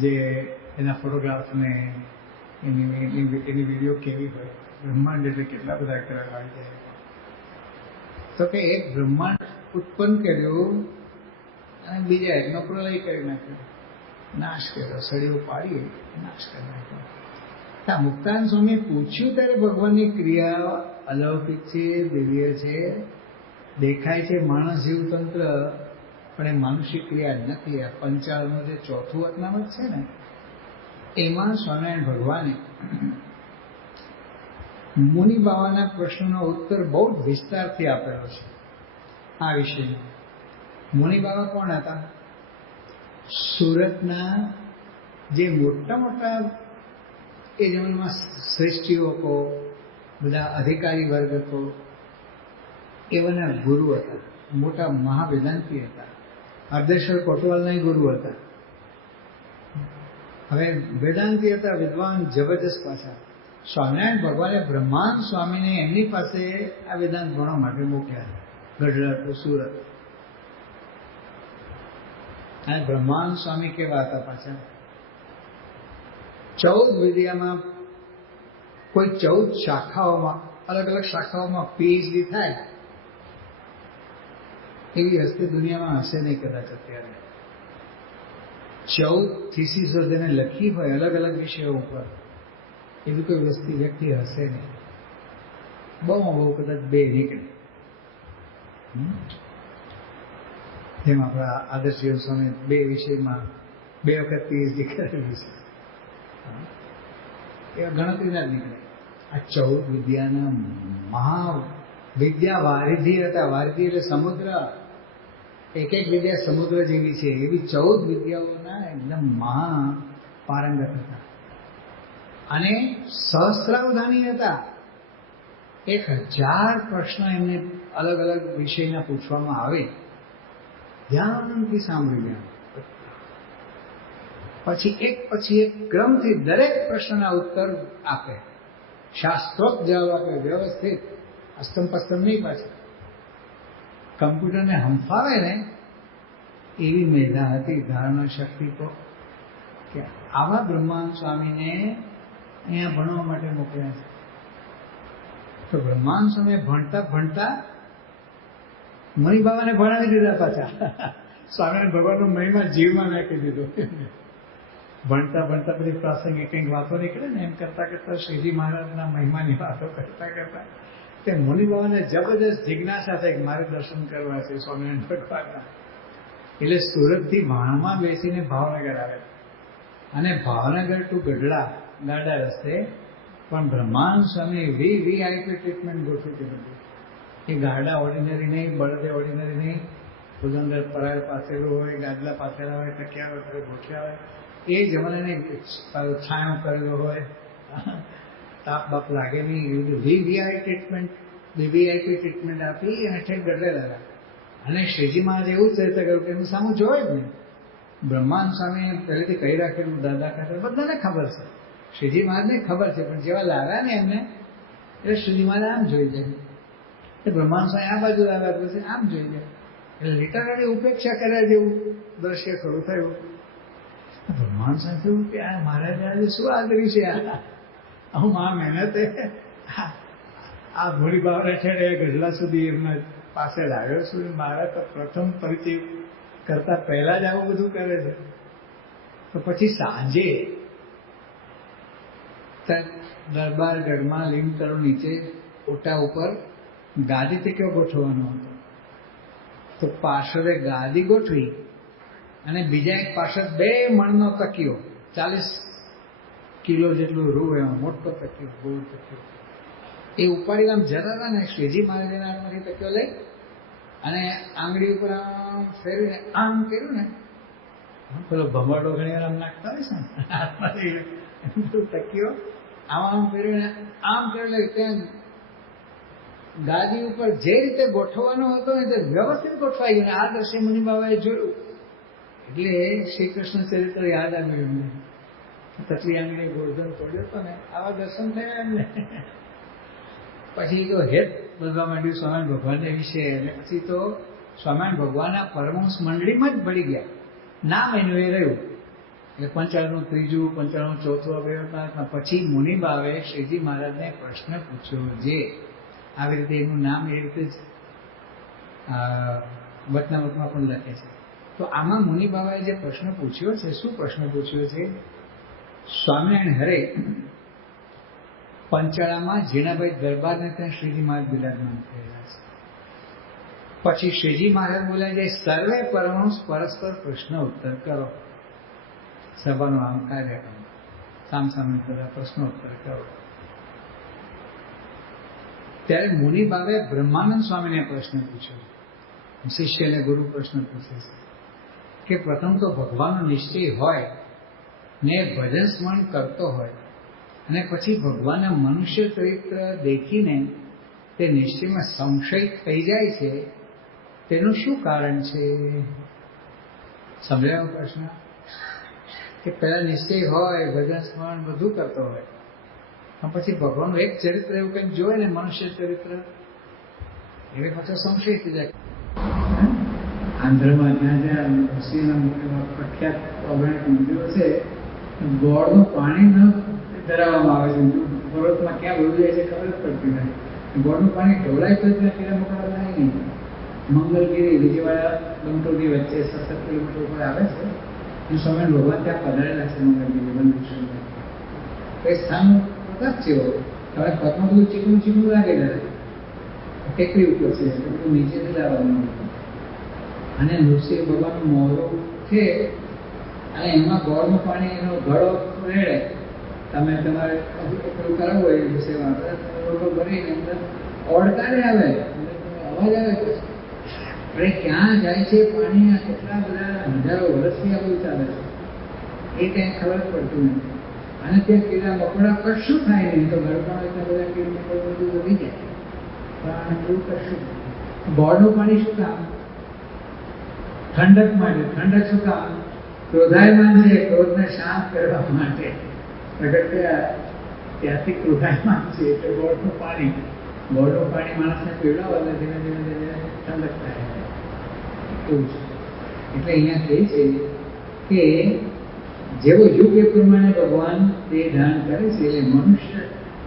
જે એના ફોટોગ્રાફને એની વિડીયો કેવી હોય. બ્રહ્માંડ એટલે કેટલા બધા કલર આવી જાય. તો કે એક બ્રહ્માંડ ઉત્પન્ન કર્યું અને બીજા એકનો પ્રલય કરી નાખ્યો, નાશ કર્યો, સળીઓ પાડી નાશ કરી નાખ્યો. મુક્તાનંદ સ્વામીએ પૂછ્યું ત્યારે ભગવાનની ક્રિયા અલૌકિક છે, દિવ્ય છે, દેખાય છે માણસ જેવું તંત્ર, પણ એ માનુષિક ક્રિયા નથી. આ પંચાળનું જે ચોથું વતનામત છે ને, એમાં સ્વામિનારાયણ ભગવાને મુનિ બાવાના પ્રશ્નનો ઉત્તર બહુ જ વિસ્તારથી આપેલો છે આ વિષયમાં. મુનિ બાબા કોણ હતા? સુરતના જે મોટા મોટા એ જમાનામાં શ્રેષ્ઠીઓ કહો, બધા અધિકારી વર્ગ કહો, એવાના ગુરુ હતા. મોટા મહાવેદાંતી હતા. અર્ધેશ્વર કોટવાલના ગુરુ હતા. હવે વેદાંતી હતા, વિદ્વાન જબરજસ્ત પાછા. સ્વામિનારાયણ ભગવાને બ્રહ્માંડ સ્વામીને એમની પાસે આ વેદાંત ભણવા માટે મોકલ્યા, ગઢડા ટુ સુરત. અને બ્રહ્માંડ સ્વામી કેવા હતા પાછા? 14 વિદ્યામાં કોઈ 14 શાખાઓમાં, અલગ અલગ શાખાઓમાં પીએચડી થાય એવી હસ્તી દુનિયામાં હશે નહીં કદાચ અત્યારે. 14 થીસીસો જેને લખી હોય અલગ અલગ વિષયો ઉપર, એવી કોઈ વ્યક્તિ હશે નહીં. બહુ કદાચ 2 નીકળે. જેમ આપણા આદર્શ સ્વામી 2 વિષયમાં 2 વખત પીએચડી કરેલી છે. એ ગણતરીના જ નીકળે. આ 14 વિદ્યાના મહાવિદ્યા વારિધિ હતા. વારિધિ એટલે સમુદ્ર. એક વિદ્યા સમુદ્ર જેવી છે. એવી 14 વિદ્યાઓના એકદમ મહાપારંગત હતા. અને સહસ્રાવધાની હતા. 1000 પ્રશ્ન એમને અલગ અલગ વિષયના પૂછવામાં આવે, ધ્યાનથી સાંભળી ગયા. પછી એક ક્રમથી દરેક પ્રશ્નના ઉત્તર આપે, શાસ્ત્રોક્ત જવાબ આપે, વ્યવસ્થિત, અસ્તમ પસ્તમ નહીં. પાછી કમ્પ્યુટરને હંફાવે ને એવી મેધા હતી, ધારણા શક્તિ. તો કે આવા બ્રહ્માંડ સ્વામીને અહીંયા ભણવા માટે મોકલ્યા છે. તો બ્રહ્માંડ સ્વામી ભણતા મુનિ બાબાને ભણાવી દીધા પાછા. સ્વામિનારાયણ ભગવાનનો મહિમા જીવમાં નાખી દીધો. ભણતા બધી પ્રાસંગિક કંઈક વાતો નીકળે ને, એમ કરતા શ્રીજી મહારાજના મહિમાની વાતો કરતા તે મુનિ બાબાને જબરદસ્ત જિજ્ઞાસા થાય કે મારે દર્શન કરવા છે સ્વામિનારાયણ ભગવાનના. એટલે સુરતથી વાણમાં બેસીને ભાવનગર આવે, અને ભાવનગર ટુ ગઢડા ગાડા રસ્તે પણ બ્રહ્માંડ સ્વામી વીઆઈપી ટ્રીટમેન્ટ ગોઠવી દીધી. એ ગાડા ઓર્ડિનરી નહીં, બળદે ઓર્ડિનરી નહીં, ભુજંગર પરાળ પાથરેલું હોય, ગાદલા પાથરેલા હોય, તકિયા વગેરે ગોઠવ્યા હોય, એ જમાનાને છાંયો કરેલો હોય, તાપ બાપ લાગે નહીં, વીવીઆઈપી ટ્રીટમેન્ટ આપી અને ઠેક ગઢડેલા. અને શ્રીજી મહારાજ એવું જ ચરિત્ર કર્યું કે એનું સામું જોવે જ નહીં. બ્રહ્માંડ સ્વામી પહેલેથી કહી રાખેલું, દાદા ખાતર બધાને ખબર છે, શ્રીજી મહારાજને ખબર છે, પણ જેવા લાવ્યા ને એમને એટલે શ્રીજી મહારાજ આમ જોઈ જાય, બ્રહ્માંડ સ્વામી આ બાજુ લાવ્યા પછી આમ જોઈ જાય. એટલે લિટરલી ઉપેક્ષા કર્યા જેવું દ્રશ્ય ખરું થયું. બ્રહ્માંડ સ્વામી થયું કે આ મહારાજ આજે શું આદર્યું છે, હું આ મહેનતે આ ભોળી બાવરા છે ગઢડા સુધી એમના પાસે લાવ્યો છું. મારા તો પ્રથમ પરિચય કરતા પહેલા જ આવું બધું કરે છે. તો પછી સાંજે દરબારગઢમાં લીમતળો નીચે ઓટા ઉપર ગાદી તકિયો ગોઠવવાનો હતો. તો પાછળ ગાદી ગોઠવી અને બીજા એક પાછળ 2 મણનો તકિયો, 40 કિલો જેટલું રૂ, એમાં મોટો તકિયો, ગોળ તકિયો, એ ઉપાડી આમ જતા હતા ને, શ્રીજી મહારાજના હાથમાંથી તકિયો લઈ અને આંગળી ઉપર આમ ફેરવીને આમ કર્યું ને, પેલો ભમરડો ઘણી વાર આમ નાખતા હોય છે ને હાથમાંથી તકિયો આમ ફેરવીને આમ કર્યું. ત્યાં ગાદી ઉપર જે રીતે ગોઠવવાનો હતો ને તે વ્યવસ્થિત ગોઠવાઈ ગયું. આ દ્રશ્ય મુનિ બાબાએ જોયું એટલે શ્રી કૃષ્ણ ચરિત્ર યાદ આવ્યું એમને. તકલી આંગળી ગોળધન તોડ્યો હતો ને, આવા દર્શન થયા એમને. પછી તો હેત બોલવા માંડ્યું સ્વામિનારાયણ ભગવાનને વિશે. એટલે પછી તો સ્વામિનારાયણ ભગવાનના પરમહંસ મંડળીમાં જ ભળી ગયા. નામ એનું એ રહ્યું. એટલે 55નું ત્રીજું, 55નું ચોથું અવયવમાં પછી મુનિ બાબાએ શ્રીજી મહારાજને પ્રશ્ન પૂછ્યો, જે આવી રીતે એનું નામ એ રીતે જ વચનામૃતમાં પણ લખે છે. તો આમાં મુનિ બાબાએ જે પ્રશ્ન પૂછ્યો છે, શું પ્રશ્ન પૂછ્યો છે? સ્વામિનારાયણ હરે પંચાળામાં ઝીણાભાઈ દરબારને ત્યાં શ્રીજી મહારાજ બિરાજમાન થયેલા છે. પછી શ્રીજી મહારાજ બોલ્યા છે, સર્વે પરમહંસ પરસ્પર પ્રશ્ન ઉત્તર કરો. સભાનો આમ કાર્યક્રમ સામસામે બધા પ્રશ્નો ઉત્તર કરો. ત્યારે મુનિ બાબાએ બ્રહ્માનંદ સ્વામીને પ્રશ્ન પૂછ્યો. શિષ્યને ગુરુ પ્રશ્ન પૂછે છે કે પ્રથમ તો ભગવાનનો નિશ્ચય હોય ને ભજન સ્મરણ કરતો હોય અને પછી ભગવાનના મનુષ્ય ચરિત્ર દેખીને તે નિશ્ચયમાં સંશય થઈ જાય છે, તેનું શું કારણ છે? સમજાયો પ્રશ્ન? કે પહેલા નિશ્ચય હોય, ભજન સ્મરણ બધું કરતો હોય, પણ પછી ભગવાનનું એક ચરિત્ર એવું કંઈક જોયે ને મનુષ્ય ચરિત્ર, એટલે પાછો સંશય થઈ જાય. આંધ્રમાં જ્યાં ઋષિના પ્રખ્યાત પૌરાણિક મંદિરો છે, ગોળનું પાણી ન ધરાવવામાં આવે છે. પર્વતમાં ક્યાં વહી જાય છે ખબર જ પડતી નથી. ગોળનું પાણી ઢોળાય તો ત્યાં કીડા મકોડા થાય નહીં. મંગલગીરી વિજયવાડા ડુંગરોની વચ્ચે 17 કિલોમીટર ઉપર આવે છે. એ સમય ભગવાન ત્યાં પધારેલા છે. મંગલગીરી બંધ એ સ્થાન પ્રકાશ છે. હવે પગમાં બધું ચીકણું ચીકણું લાગે છે. ટેકરી ઉપર છે, બધું નીચેથી લાવવાનું. અને નૃસિંહ ભગવાનનું મોહરો છે અને એમાં ગોળનું પાણી એનો ઘડો રેડે. તમે તમારે પેલું કરવું હોય સેવા ભરીને અંદર ઓડકારે આવે, અવાજ આવે પછી. પણ એ ક્યાં જાય છે પાણી? કેટલા બધા હજારો વર્ષથી આ બધું ચાલે છે, એ કંઈ ખબર જ પડતું નથી. અને ત્યાં કીડા મકોડા કશું થાય નહીં. તો ગળપણ એટલા બધા કીડા મકોડા બધું વધી જાય, પણ એવું કશું. ગોળનું પાણી શું કામ? ઠંડક માટે. ઠંડક શું કામ? ક્રોધાયમાન છે, ક્રોધને શાંત કરવા માટે. ત્યાંથી ક્રોધાયમાન છે એટલે ગોળનું પાણી. ગોળનું પાણી માણસને પીવડાવે એટલે ધીમે ધીમે ધીમે ઠંડક થાય. એવું છે. એટલે અહીંયા કહે છે કે જેવો યુગ એ પ્રમાણે ભગવાન દેહ ધારણ કરે છે, એટલે મનુષ્ય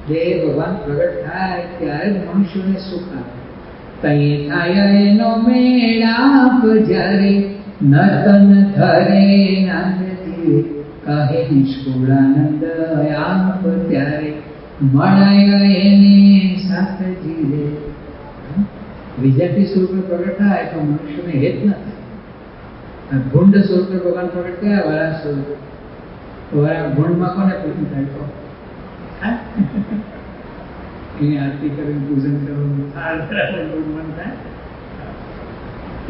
દેહ ભગવાન પ્રગટ થાય ત્યારે જ મનુષ્યોને સુખ આપે. તઈ થાય એનો મેળાપ જ્યારે નર્તન ધરે નાંદતી, કહે નિષ્કુળાનંદ આપ ત્યારે મળાય એને સાથે જીવે. વિજાતી સ્વરૂપે પ્રગટ થાય તો મનુષ્યને હેત ન થાય. ભૂંડ સ્વરૂપે ભગવાન પ્રગટ થયા, વરા સ્વરૂપે. વરા ભૂંડમાં કોને પૂછવું થાય? તો એની આરતી કરીને પૂજન કરવું, મન થાય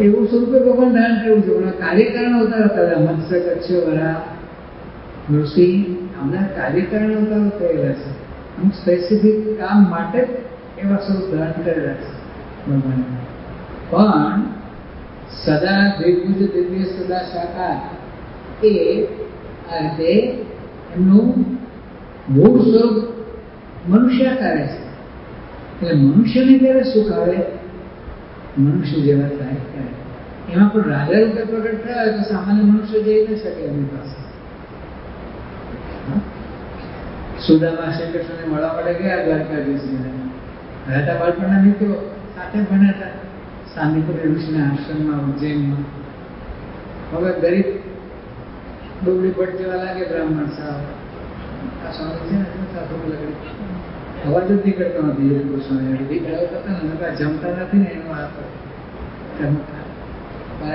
એવું સ્વરૂપે ભગવાન ધારણ કરવું છે. કાર્યકારણ અવતાર હતા. મત્સ્ય, કચ્છ, વરા, નૃસિંહ આ બધા કાર્યકારણ અવતારો થયેલા છે. અમુક સ્પેસિફિક કામ માટે એવા સ્વરૂપ ધારણ કરેલા છે ભગવાન. પણ સદા દ્વિભુજ દિવ્ય સદા સાકાર એ આ રીતે એમનું મૂળ સ્વરૂપ મનુષ્યાકારે છે. એટલે મનુષ્યને જ્યારે સુખ આવે, મનુષ્ય જેવા થાય ત્યારે. એમાં પણ રાજા રૂપે પ્રગટ થયા તો સામાન્ય મનુષ્ય જઈ ન શકે એમની પાસે. સુદામા શ્રી કૃષ્ણને મળવા માટે ગયા દ્વારકાધીશને. રહેતા બાળપણના મિત્રો સાથે ભણ્યા હતા સાંદીપુરી ઋષિના આશ્રમમાં, ઉજ્જૈનમાં. હવે ગરીબ ડુબળી પટ જેવા લાગે બ્રાહ્મણ સાહેબ. આ સ્વામી છે ને સાધુ લગડી અવાજ જ નીકળતો નથી. કૃષ્ણ વિધિ કરાવતા હતા ને, જમતા નથી ને એનો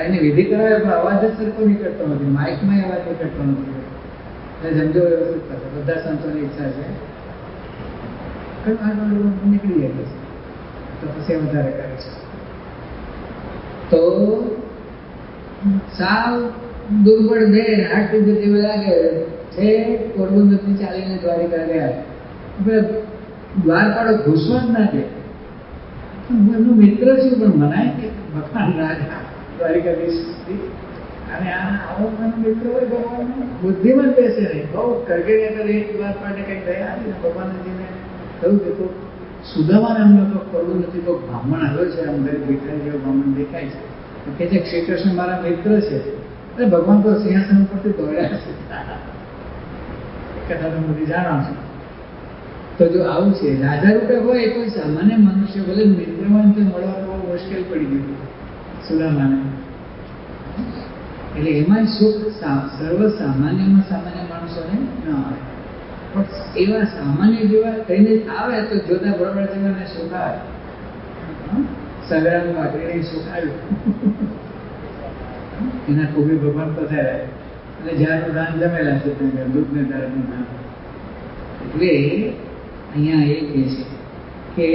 એની વિધિ કરાવે પણ અવાજ જ સરખો નીકળતો નથી. માઇકમાં અવાજ નીકળતો નથી. જમજો વ્યવસ્થિત થશે. બધા સંતોની ઈચ્છા છે નીકળી જાય તો પછી વધારે કરે છે. તો સાવ દુર્બળ બે હાટું જેવું લાગે છે. પોરબંદરથી ચાલીને દ્વારિકા ગયા. દ્વારપાડો ઘૂસવા જ ના દે. હું એમનો મિત્ર છું, પણ મનાય કે ભગવાન રાજા દ્વારિકાધીશ અને આવો મને મિત્ર હોય ભગવાનનો બુદ્ધિમાં બેસે નહીં. બહુ કરગેરિયા કરે એક દ્વારપાડે કંઈક દયા આવી ને ભગવાનજીને કહ્યું કે તો સુદામા નામનો તો કરવું નથી, તો બ્રાહ્મણ આવ્યો છે, આમ ગરીબ ભિખારી જેવો બ્રાહ્મણ દેખાય છે, કે છે શ્રી કૃષ્ણ મારા મિત્ર છે. એટલે ભગવાન તો સિંહાસન ઉપરથી દોડ્યા છે. કથા તમે બધી જાણો છો. તો જો આવું છે રાજા રૂપે હોય કોઈ સામાન્ય મનુષ્ય ભલે મિત્રમાં મળવા બહુ મુશ્કેલ પડી ગયું સુદામાને. એટલે એમાં સુખ સર્વ સામાન્યમાં સામાન્ય માણસોને ન આવે, પણ એવા સામાન્ય જેવા કહીને આવે તો જોતા બરોબર જેવાને સુખ આવે. સગરાનું વાઘરીને સુખ આવ્યું એના ખૂબી ભગવાન પધાર્યા એટલે જ્યારનું દાન જમેલા છે દૂધને દાનનું દાન. એટલે અહીંયા એ કહે છે કે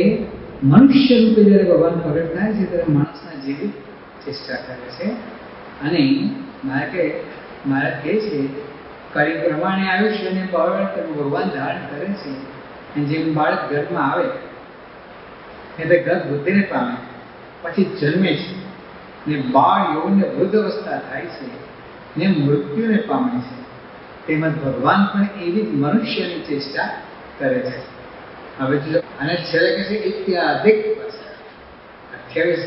મનુષ્ય રૂપે જ્યારે ભગવાન પ્રગટ થાય છે ત્યારે માણસના જીવિત ચેષ્ટા કરે છે. અને મારા કહે છે કળી પ્રમાણે આયુષ્યને બળ ભગવાન ધારણ કરે છે. અને જેમ બાળક ઘરમાં આવે એટલે ઘર બુદ્ધિને પામે, પછી જન્મે છે ને બાળ યૌવન વૃદ્ધ અવસ્થા થાય છે ને મૃત્યુને પામે છે, તેમજ ભગવાન પણ એવી જ મનુષ્યની ચેષ્ટા કરે છે. હવે જો અને છેલ્લે કહે છે ઇત્યાદિક, 28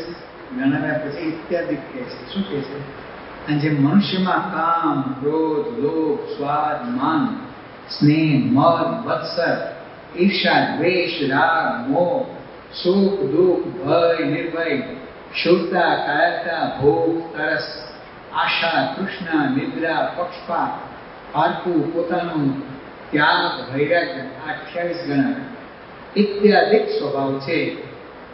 ગણાવ્યા પછી ઇત્યાદિક કહે છે. શું કહે છે? અને જે મનુષ્યમાં કામ, ક્રોધ, લોભ, સ્વાદ, માન, સ્નેહ, મદ, મત્સર, ઈર્ષા, દ્વેષ, રાગ, મોહ, સુખ, દુઃખ, ભય, નિર્ભય, શુદ્ધતા, કાયરતા, ભોગ, તરસ, આશા, તૃષ્ણા, નિદ્રા, પક્ષપાત, પારકું, પોતાનું, ત્યાગ, વૈરાગ્ય, 28 ગણા ઇત્યાદિક સ્વભાવ છે.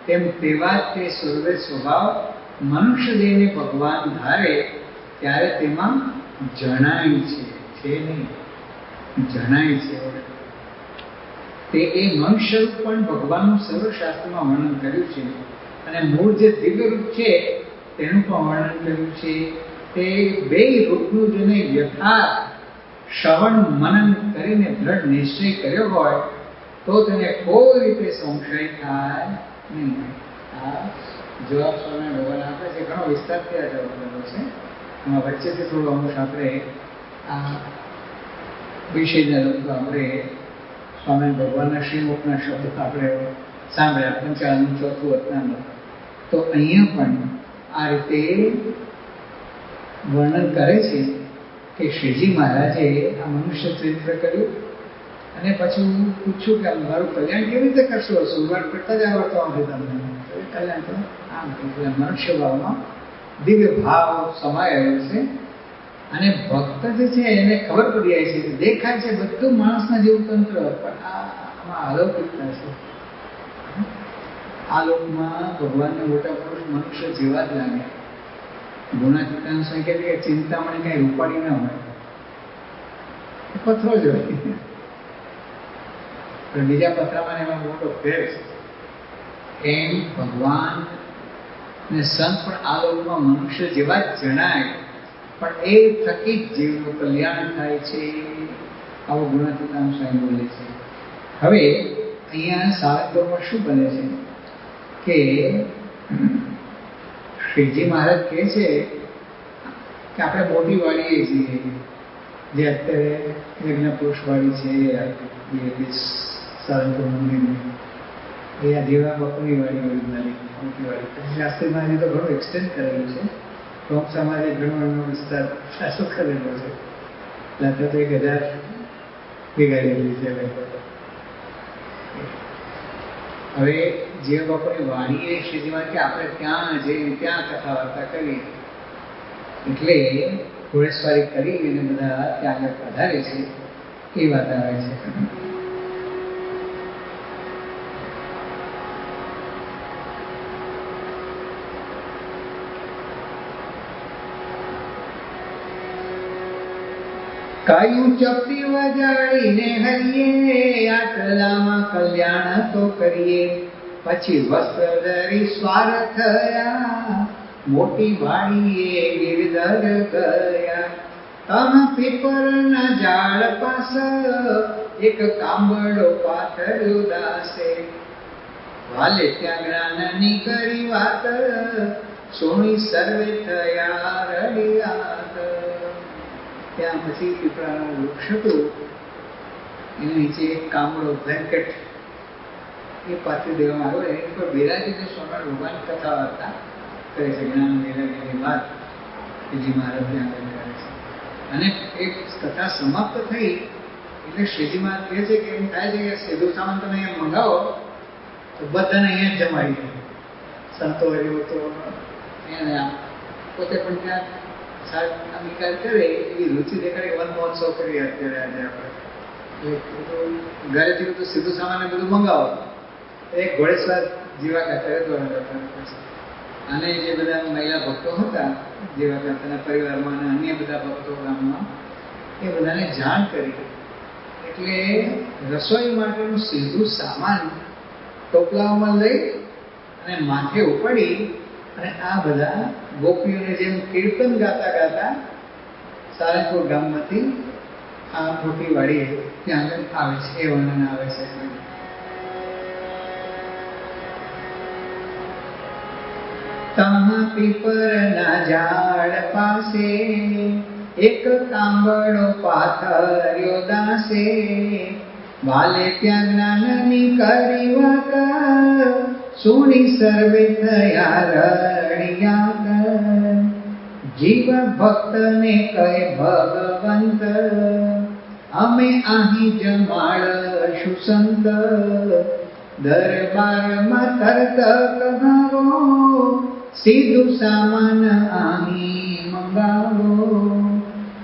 તેમ તેવા તે સર્વે સ્વભાવ મનુષ્ય દેહને ભગવાન ધારે ત્યારે તેમાં જણાય છે નહીં, જણાય છે. તે એ મનુષ્ય રૂપ પણ ભગવાનનું સર્વશાસ્ત્રમાં વર્ણન કર્યું છે. અને મૂળ જે દિવ્ય રૂપ છે તેનું પણ વર્ણન કર્યું છે. તે બે રૂપનું જેને યથાર્થ શ્રવણ મનન કરીને દ્રઢ નિશ્ચય કર્યો હોય તો તેને કોઈ રીતે સંશય થાય નહીં. આ જવાબ સ્વામી ભગવાન આપે છે. ઘણો વિસ્તારથી આ જવાબ આપેલો છે. એમાં વચ્ચેથી થોડું અંશ આપણે આ વિષયને લગતું આપણે સ્વામી ભગવાનના શ્રીમુખના શબ્દ આપણે સાંભળ્યા, પંચાળનું 4થું વતનામૃત. તો અહીંયા પણ આ રીતે વર્ણન કરે છે કે શ્રીજી મહારાજે આ મનુષ્ય ચરિત્ર કર્યું અને પછી પૂછ્યું કે મારું કલ્યાણ કેવી રીતે કરશો? શરૂઆત કરતા જ આવડતો નથી તમને. કલ્યાણ તો આમ મનુષ્ય ભાવમાં દિવ્ય ભાવ સમાયેલો છે. અને ભક્ત જે છે એને ખબર પડી જાય છે, દેખાય છે બધું માણસના જેવું તંત્ર, પણ આમાં અલૌકિકતા છે. આ લોકમાં ભગવાનને મોટા પુરુષ મનુષ્ય જેવા જ લાગે. ગુણાતીતાન સંકેત કે ચિંતામણી કઈ રૂપાળી ના હોય, પથ્થરો જ હોય. પણ બીજા પથરામાં એમાં મોટો ફેર છે. એમ ભગવાન ને સંત પણ આ લોકમાં મનુષ્ય જેવા જ જણાય, પણ એ થકી જ જીવનું કલ્યાણ થાય છે. આવો ગુણાતીતાન સ્વામી બોલે છે. હવે અહીંયા સારંગપુરમાં શું બને છે કે શ્રીજી મહારાજ કહે છે કે આપણે મોટી વાડીએ છીએ, જે અત્યારે યજ્ઞ પુરુષ વાડી છે સારંગપુર મંદિરની, એ આ જેવા બાપુની વાડી ઓરિજિનલી મોટી વાડી. પછી શાસ્ત્રી મહારાજે તો ઘણું એક્સટેન્ડ કરેલું છે. ટોપ સમાજે ઘણો એનો વિસ્તાર ખાસો કરેલો છે. લગભગ 1000 વીઘા જેટલી છે. હવે જે બાપુની વાડીએ શ્રીજીમાં કે આપણે ત્યાં જઈને ત્યાં કથા વાર્તા કરીએ, એટલે ઘોડેસવારી કરી અને બધા ત્યાં આગળ પધારે છે. એ વાત આવે છે. કાયું ચપટી વજાડીને હરીએ, આટલામાં કલ્યાણ તો કરીએ. પછી વસ્ત્ર ધરી સ્વાર થયા, મોટી વાડીએ ગિરધર ગયા. તમ પીપરના ઝાડ પાસ એક કાંબળો પાથર્યો દાસે. વાલે ત્યાં જ્ઞાનની કરી વાત, સોણી સર્વે થયા રડિયાત. ત્યાં પછી પીપળાનું વૃક્ષ હતું, એની નીચે એક કામળો બ્લેન્કેટ એ પાથરી દેવામાં આવ્યો. એની પર બિરાજીને સ્વામી ભગવાન કથા વાર્તા કરે છે. જ્ઞાન વૈરાગ્યની વાત શ્રીજી મહારાજ ત્યાં કરે છે. અને એક કથા સમાપ્ત થઈ એટલે શ્રીજી મહારાજ કહે છે કે એમ થાય છે કે સેતુ સામાન તમે અહીંયા મંગાવો તો બધાને અહીંયા જ જમાડી દે. સંતો હરિભક્તો પોતે પણ ત્યાં વિકાર કરે એવી રુચિ દેખાડે. વન મહોત્સવ કરીએ અત્યારે આજે આપણે ઘરેથી બધું સીધું સામાન બધું મંગાવો. એક ઘોડેસવાર જીવા ખાતરે અને જે બધા મહિલા ભક્તો હતા જીવા ખાતરના પરિવારમાં અને અન્ય બધા ભક્તો ગામમાં, એ બધાને જાણ કરી. એટલે રસોઈ માટેનું સીધું સામાન ટોપલાઓમાં લઈ અને માથે ઉપાડી અને આ બધા ગોપીઓને જેમ કીર્તન ગાતા ગાતા સારંગપુર ગામમાંથી આ મોટી વાડીએ ત્યાં આગળ આવે છે, એ વર્ણન આવે છે. તહ પીપરના ઝાડ પાસે એક કાંબળો પાથર્યો દાસે, વાલે ત્યાં જ્ઞાનની કરી વાત, સુણી સર્વે થયા રણિયાત. જીવ ભક્તને કહે ભગવંત, અમે અહીં જમાડશું સંત, દરબારમાં તરત કહાવો, સીધું સામાન અહીં મંગાવો.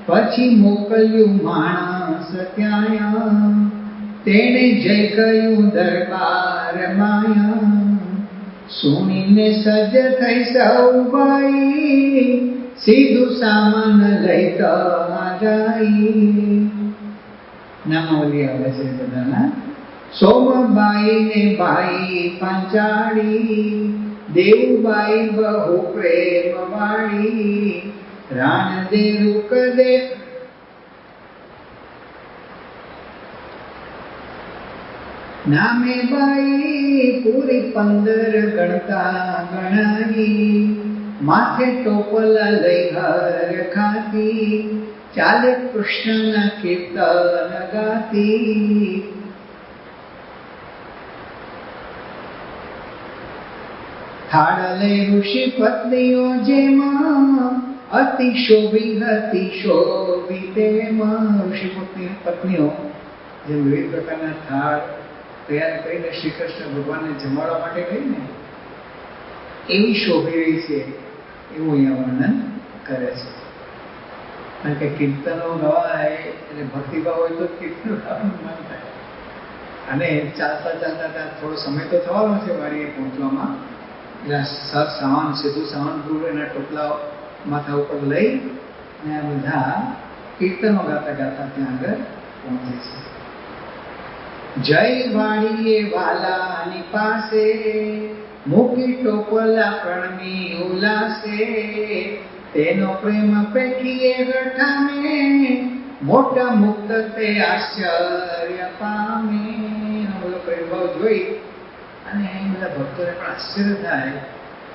પછી મોકલ્યું માણસ ત્યાં, તેણે જય કહ્યું દરબાર માયા. સુણીને સજ્જ થઈ સૌ ભાઈ, સીધું સામાન લઈ જાય. નામાવલી આવે છે બધાના. સોમબાઈ ને ભાઈ પાંચાળી, દેવબાઈ બહુ પ્રેમ વાળી, રાણ દે રૂક દે નામે બાઈ પૂરી 15 ગણતા ગણાઈ. માથે ટોપલા લઈ હર ખાતી, ચાલે કૃષ્ણના કીર્તન ગાતી. થાળ લઈ ઋષિ પત્નીઓ જેમાં, અતિ શોભી હતી શોભી તેમાં. ઋષિ પત્નીઓ જે વિવિધ પ્રકારના થાળ તૈયાર કરીને શ્રી કૃષ્ણ ભગવાનને જમાડવા માટે ગઈ ને, એવી શોભી રહી છે, એવું અહીંયા વર્ણન કરે છે. કારણ કે કીર્તનો ગવાય એટલે ભક્તિભાવ હોય તો કીર્તન ગાવાનું મન થાય. અને ચાલતા ચાલતા ત્યાં થોડો સમય તો થવાનો છે વાડીએ પહોંચવામાં. એટલે સર સામાન સીધું સામાનપુર એના ટોપલા માથા ઉપર લઈ અને આ બધા કીર્તનો ગાતા ગાતા ત્યાં આગળ પહોંચે છે. જય વાડીએ વાલાની પાસે, મૂકી ટોપલા પ્રણમી ઉલાસે. તેનો પ્રેમ પેઠીએ ગઠામે, મોટા મુક્ત તે આશ્ચર્ય પામે. બધો પ્રેમભાવ જોઈ અને એ બધા ભક્તોને પણ આશ્ચર્ય થાય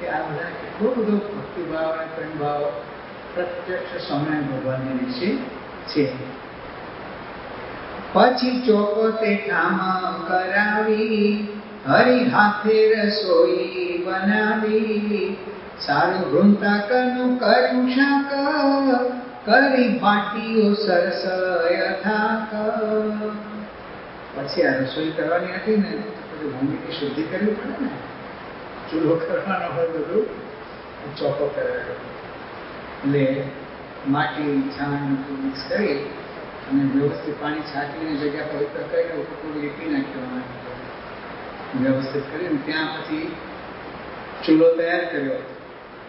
કે આ બધા કેટલો બધો ભક્તિભાવ અને પ્રેમભાવ પ્રત્યક્ષ સ્વામિનારાયણ ભગવાનની વિશે છે. પછી ચોકોતે ઠામ કરાવી, હરી હાથે રસોઈ બનાવી. સારું વૃંતાકનું કર્યું શાક, કરી બાટીઓ સરસ યથાક. પછી આ રસોઈ કરવાની હતી ને, પછી ભૂમિની શુદ્ધિ કરવી પડે ને, ચૂલો કરવાનો હોય બધું ચોખ્ખો કરાવ્યો. એટલે માટી છાણ મિક્સ કરી અને વ્યવસ્થિત પાણી છાંટીની જગ્યા પવિત્ર કરીને ઉપર લીપી નાખ્યો, વ્યવસ્થિત કરીને ત્યાં પછી ચૂલો તૈયાર કર્યો.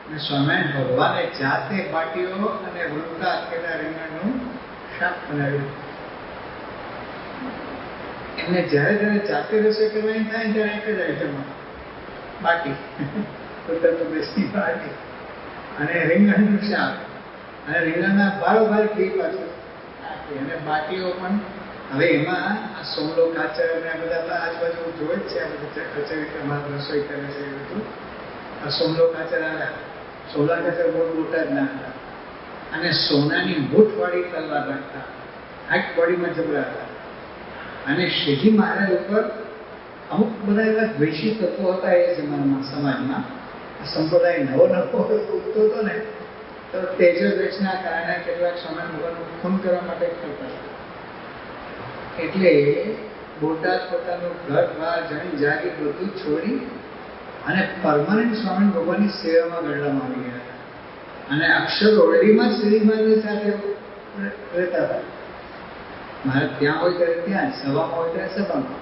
અને સ્વામિનારાયણ ભગવાને જાતે બાટીઓ અને વૃંતા કેળા રીંગણનું શાક બનાવ્યું. એમને જ્યારે જ્યારે જાતે રસોઈ કરવાની થાય ત્યારે એક જ આઈટમ બાટી, ઉત્તર પ્રદેશની બાટી અને રીંગણનું શાક અને રીંગણના બારોબાર ઘી પાછું. અને બાટીઓ પણ હવે એમાં આ સોમલો ખાચર અને આ બધા આજુબાજુ જોવે જ છે. આ બધું કચેરી રસોઈ કરે છે એ બધું. આ સોમલો ખાચર આવ્યા, સોલા ખાચર બહુ મોટા જ ના હતા અને સોનાની મૂઠવાળી તલવાર રાખતા, હાઈટ બોડીમાં જબરા હતા. અને શ્રીજી મહારાજ ઉપર અમુક બધા એવા દ્વેષી તત્વો હતા એ જમાનામાં સમાજમાં. સંપ્રદાય નવો નવો ઉગતો હતો ને, તો તેજો દ્વેષના કારણે કેટલાક સ્વામિનારાયણ ભગવાનનું ખૂન કરવા માટે કરતા હતા. એટલે બોટાદ પોતાનું ઘર બહાર જણી જાગી બધું છોડી અને પરમાનન્ટ સ્વામિનારાયણ ભગવાનની સેવામાં ગરડામાં આવી ગયા હતા. અને અક્ષર ઓરડીમાં શ્રી મહારાજની સાથે રહેતા હતા. મહારાજ ત્યાં હોય ત્યારે ત્યાં, સભામાં હોય ત્યારે સભામાં.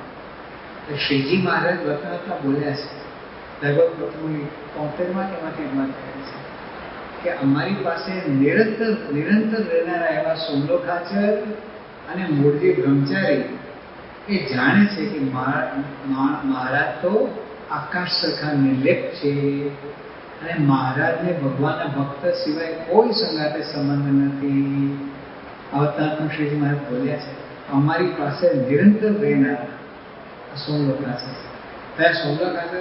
શ્રીજી મહારાજ વતનતા બોલ્યા છે, લગભગ પ્રથમ 73માં એમાંથી વાત કરે છે કે અમારી પાસે નિરંતર રહેનારા એવા સોમલો ખાચર અને મૂળજી બ્રહ્મચારી એ જાણે છે કે મહારાજ તો આકાશ સરખા નિર્લેપ છે અને મહારાજને ભગવાનના ભક્ત સિવાય કોઈ સંગાતે સંબંધ નથી. અવતારનું શ્રીજી મહારાજ બોલ્યા છે, અમારી પાસે નિરંતર રહેનાર સોમલો પાસે સોમલો ખાતે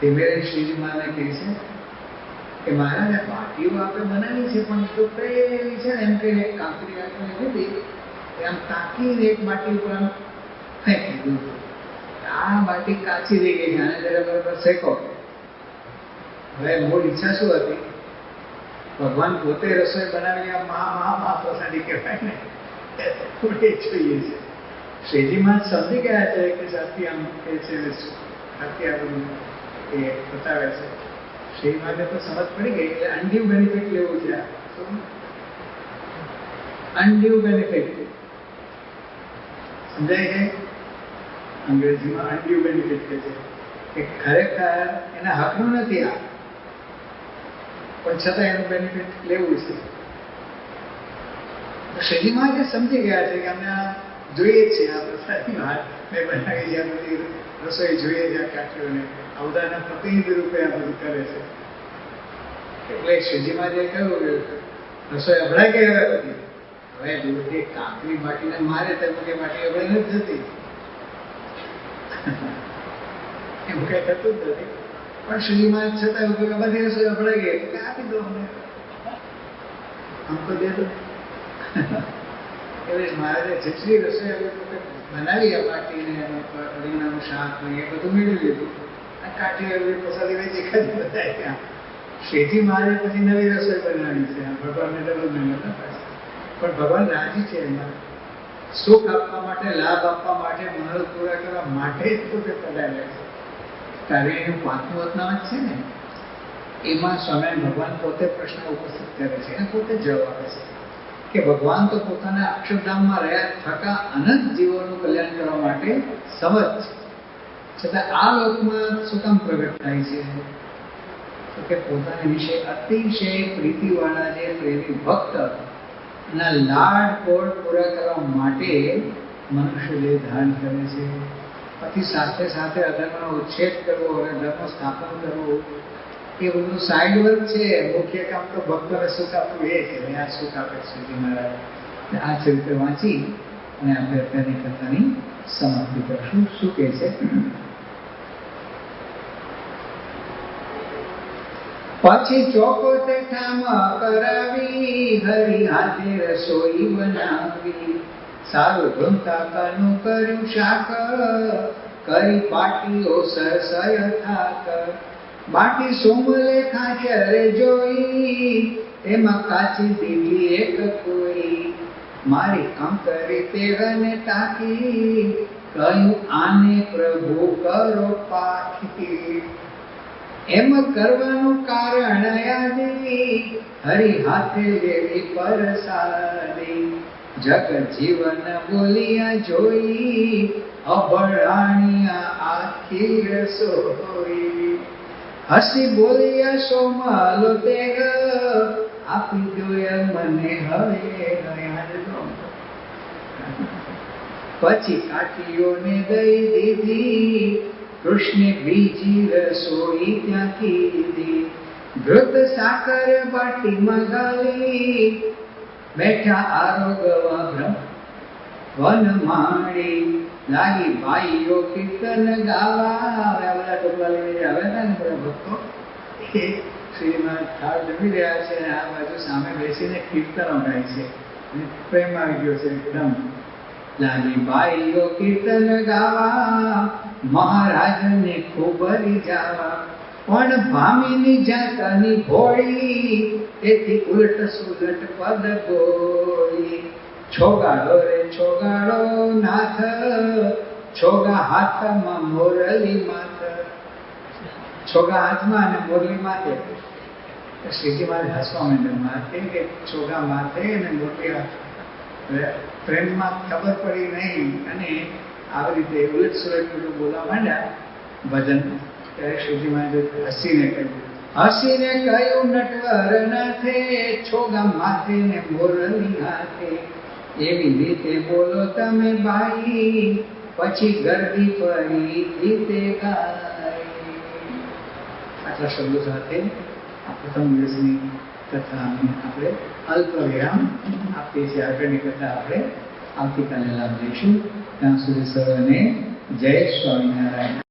ધીમે શ્રીજી મહારાજ કહે છે કે મહારાજ આ બાટીઓ આપણે બનાવી છે, પણ તો પેલી છે ને એમ કે કાંકરી આપણે લીધી આમ તાકીને એક બાટી ઉપર આમ ફેંકી દીધું. આ બાટી કાચી રહી ગઈ છે, આને જરા બરાબર શેકો. હવે મૂળ ઈચ્છા શું હતી? ભગવાન પોતે રસોઈ બનાવી આ મહા પ્રસાદી કહેવાય ને, જોઈએ છે. શ્રીજી માં સમજી ગયા છે કે સાથી આમ કે છે સાથી આ બધું એ બતાવે છે. શ્રી માટે તો સમજ પડી ગઈ એટલે અનડ્યુ બેનિફિટ લેવું છે. અનડ્યુ બેનિફિટ સમજાય છે? અંગ્રેજીમાં અનડ્યુ બેનિફિટ કહે છે કે ખરેખર એના હકનું નથી આ, પણ છતાં એનું બેનિફિટ લેવું છે. શ્રીજી મહારાજ સમજી ગયા છે કે અમને જોઈએ છે આ પ્રસાદની વાત મેં બનાવી છે, બધી રસોઈ જોઈએ છે આ કાઠીઓને, અવતારના પ્રતિનિધિ રૂપે આ બધું કરે છે. એટલે શ્રીજી મહારાજે કહ્યું કે રસોઈ અભડાય કે હવે દૂરથી કાંકરી બાટીને મારે તો કે બાટી અભડાઈ નથી જતી, એમ કઈ થતું જ નથી. પણ શ્રીજી મહારાજ છતાં એવું કહ્યું બધી રસોઈ અભડાઈ ગઈ એટલે આપી દો અમને, આમ તો દે દો. એટલે મહારાજે જેટલી રસોઈ બનાવી આ બાટીને રીંગણાનું શાક ને એ બધું મેળવી લીધું. આ કાઠી એવી પ્રસાદી વેચી ખાધી બધા ત્યાં. શ્રીજી મહારાજે પછી નવી રસોઈ બનાવી છે. ભગવાનને ડબલ મહેનત અપાય, પણ ભગવાન રાજી છે એમાં. સુખ આપવા માટે, લાભ આપવા માટે, મનોરથ પૂરા કરવા માટે જ પોતે પધાર્યા છે. કાવ્યનું 5મું વતનામત છે ને, એમાં સ્વામિનારાયણ ભગવાન પોતે પ્રશ્ન ઉપસ્થિત કરે છે અને પોતે જવાબ આપે છે કે ભગવાન તો પોતાના અક્ષરધામમાં રહ્યા થકા અનંત જીવોનું કલ્યાણ કરવા માટે સમર્થ છે, છતાં આ લોકમાં શું કામ પ્રગટ થાય છે? તો કે પોતાના વિશે અતિશય પ્રીતિવાળા જે પ્રેમી ભક્ત ના લાડ કોડ પૂરા કરવા માટે મનુષ્ય દેહ ધારણ કરે છે. પછી સાથે સાથે અધર્મનો ઉચ્છેદ કરવો અને ધર્મ સ્થાપન કરવું એ બધું સાઈડ વર્ક છે. મુખ્ય કામ તો ભક્તોને સુખ આપવું એ છે. આ સુખ આપે શ્રીજી મહારાજ. આ ચરિત્ર વાંચી અને આપણે અત્યારની કથાની સમાપ્તિ કરશું. શું કહે છે? પછી ચોકોતે ઠામ કરાવી, હરી હાથે રસોઈ બનાવી. સારું ધૂમ કાકાનું કર્યું શાક, કરી બાટીઓ સરસય થાક. બાટી સોમલે ખાચરે જોઈ, એમાં કાચી દીધી એક કોઈ. મારી કંકરી તેરને તાકી, કહ્યું આને પ્રભુ કરો પાકી. એમ કરવાનું કારણ યાદી, હરી હાથે લેવી પરસાદી. જગ જીવન બોલિયા જોઈ, અભડાણિયા આખી રસોઈ. હસી બોલિયા સોમાલો તેગ, આપી જોયા મને હવે. પછી કાઠીઓને દઈ દીધી, કૃષ્ણે બીજી રસોઈ ત્યાં કીધી. ઘૃત સાકર બાટીમાં ગાલી, બેઠા આરોગવા બ્રહ્મ વન માળી. લાગી ભાઈઓ કીર્તન ગાવા. બધા ટોપલા લઈને આવ્યા હતા ને બધા ભક્તો, એ શ્રીમાં થાળ જમી રહ્યા છે અને આ બાજુ સામે બેસીને કીર્તનો ગાય છે. પ્રેમ આવી ગયો છે એકદમ. લાગી ભાઈઓ કીર્તન ગાવા, મહારાજને ખૂબ રીઝાવા. પણ ભામીની જાતની ભોળી, તેથી ઉલટ સુલટ પદ બોલી. છોગાડો રે છોગાડો નાથ, છોગા હાથમાં મોરલી માથ. છોગા હાથમાં અને મોરલી માથે. શ્રીજી મહારાજ હસવા માંડ્યા. માથે કે છોગા માથે અને મોરલી હાથ. પ્રેમમાં ખબર પડી નહીં અને આવી રીતે ઉલટ સુલટ બધું બોલવા માંડ્યા ભજન. ત્યારે શ્રીજી મહારાજે હસીને કહ્યું નટવર નાથે, છોગા માથે ને મોરલી હાથે. એવી રીતે બોલો તમે ભાઈ, પછી ગરદી ફરીથી તે ગાય. આ આટલા શબ્દો સાથે આ પ્રથમ દિવસની કથાને આપણે અલ્પ વિરામ આપીએ છીએ. આગળની કથા આપણે આવતીકાલે લાભ લઈશું. ત્યાં સુધી સર્વને જય સ્વામિનારાયણ.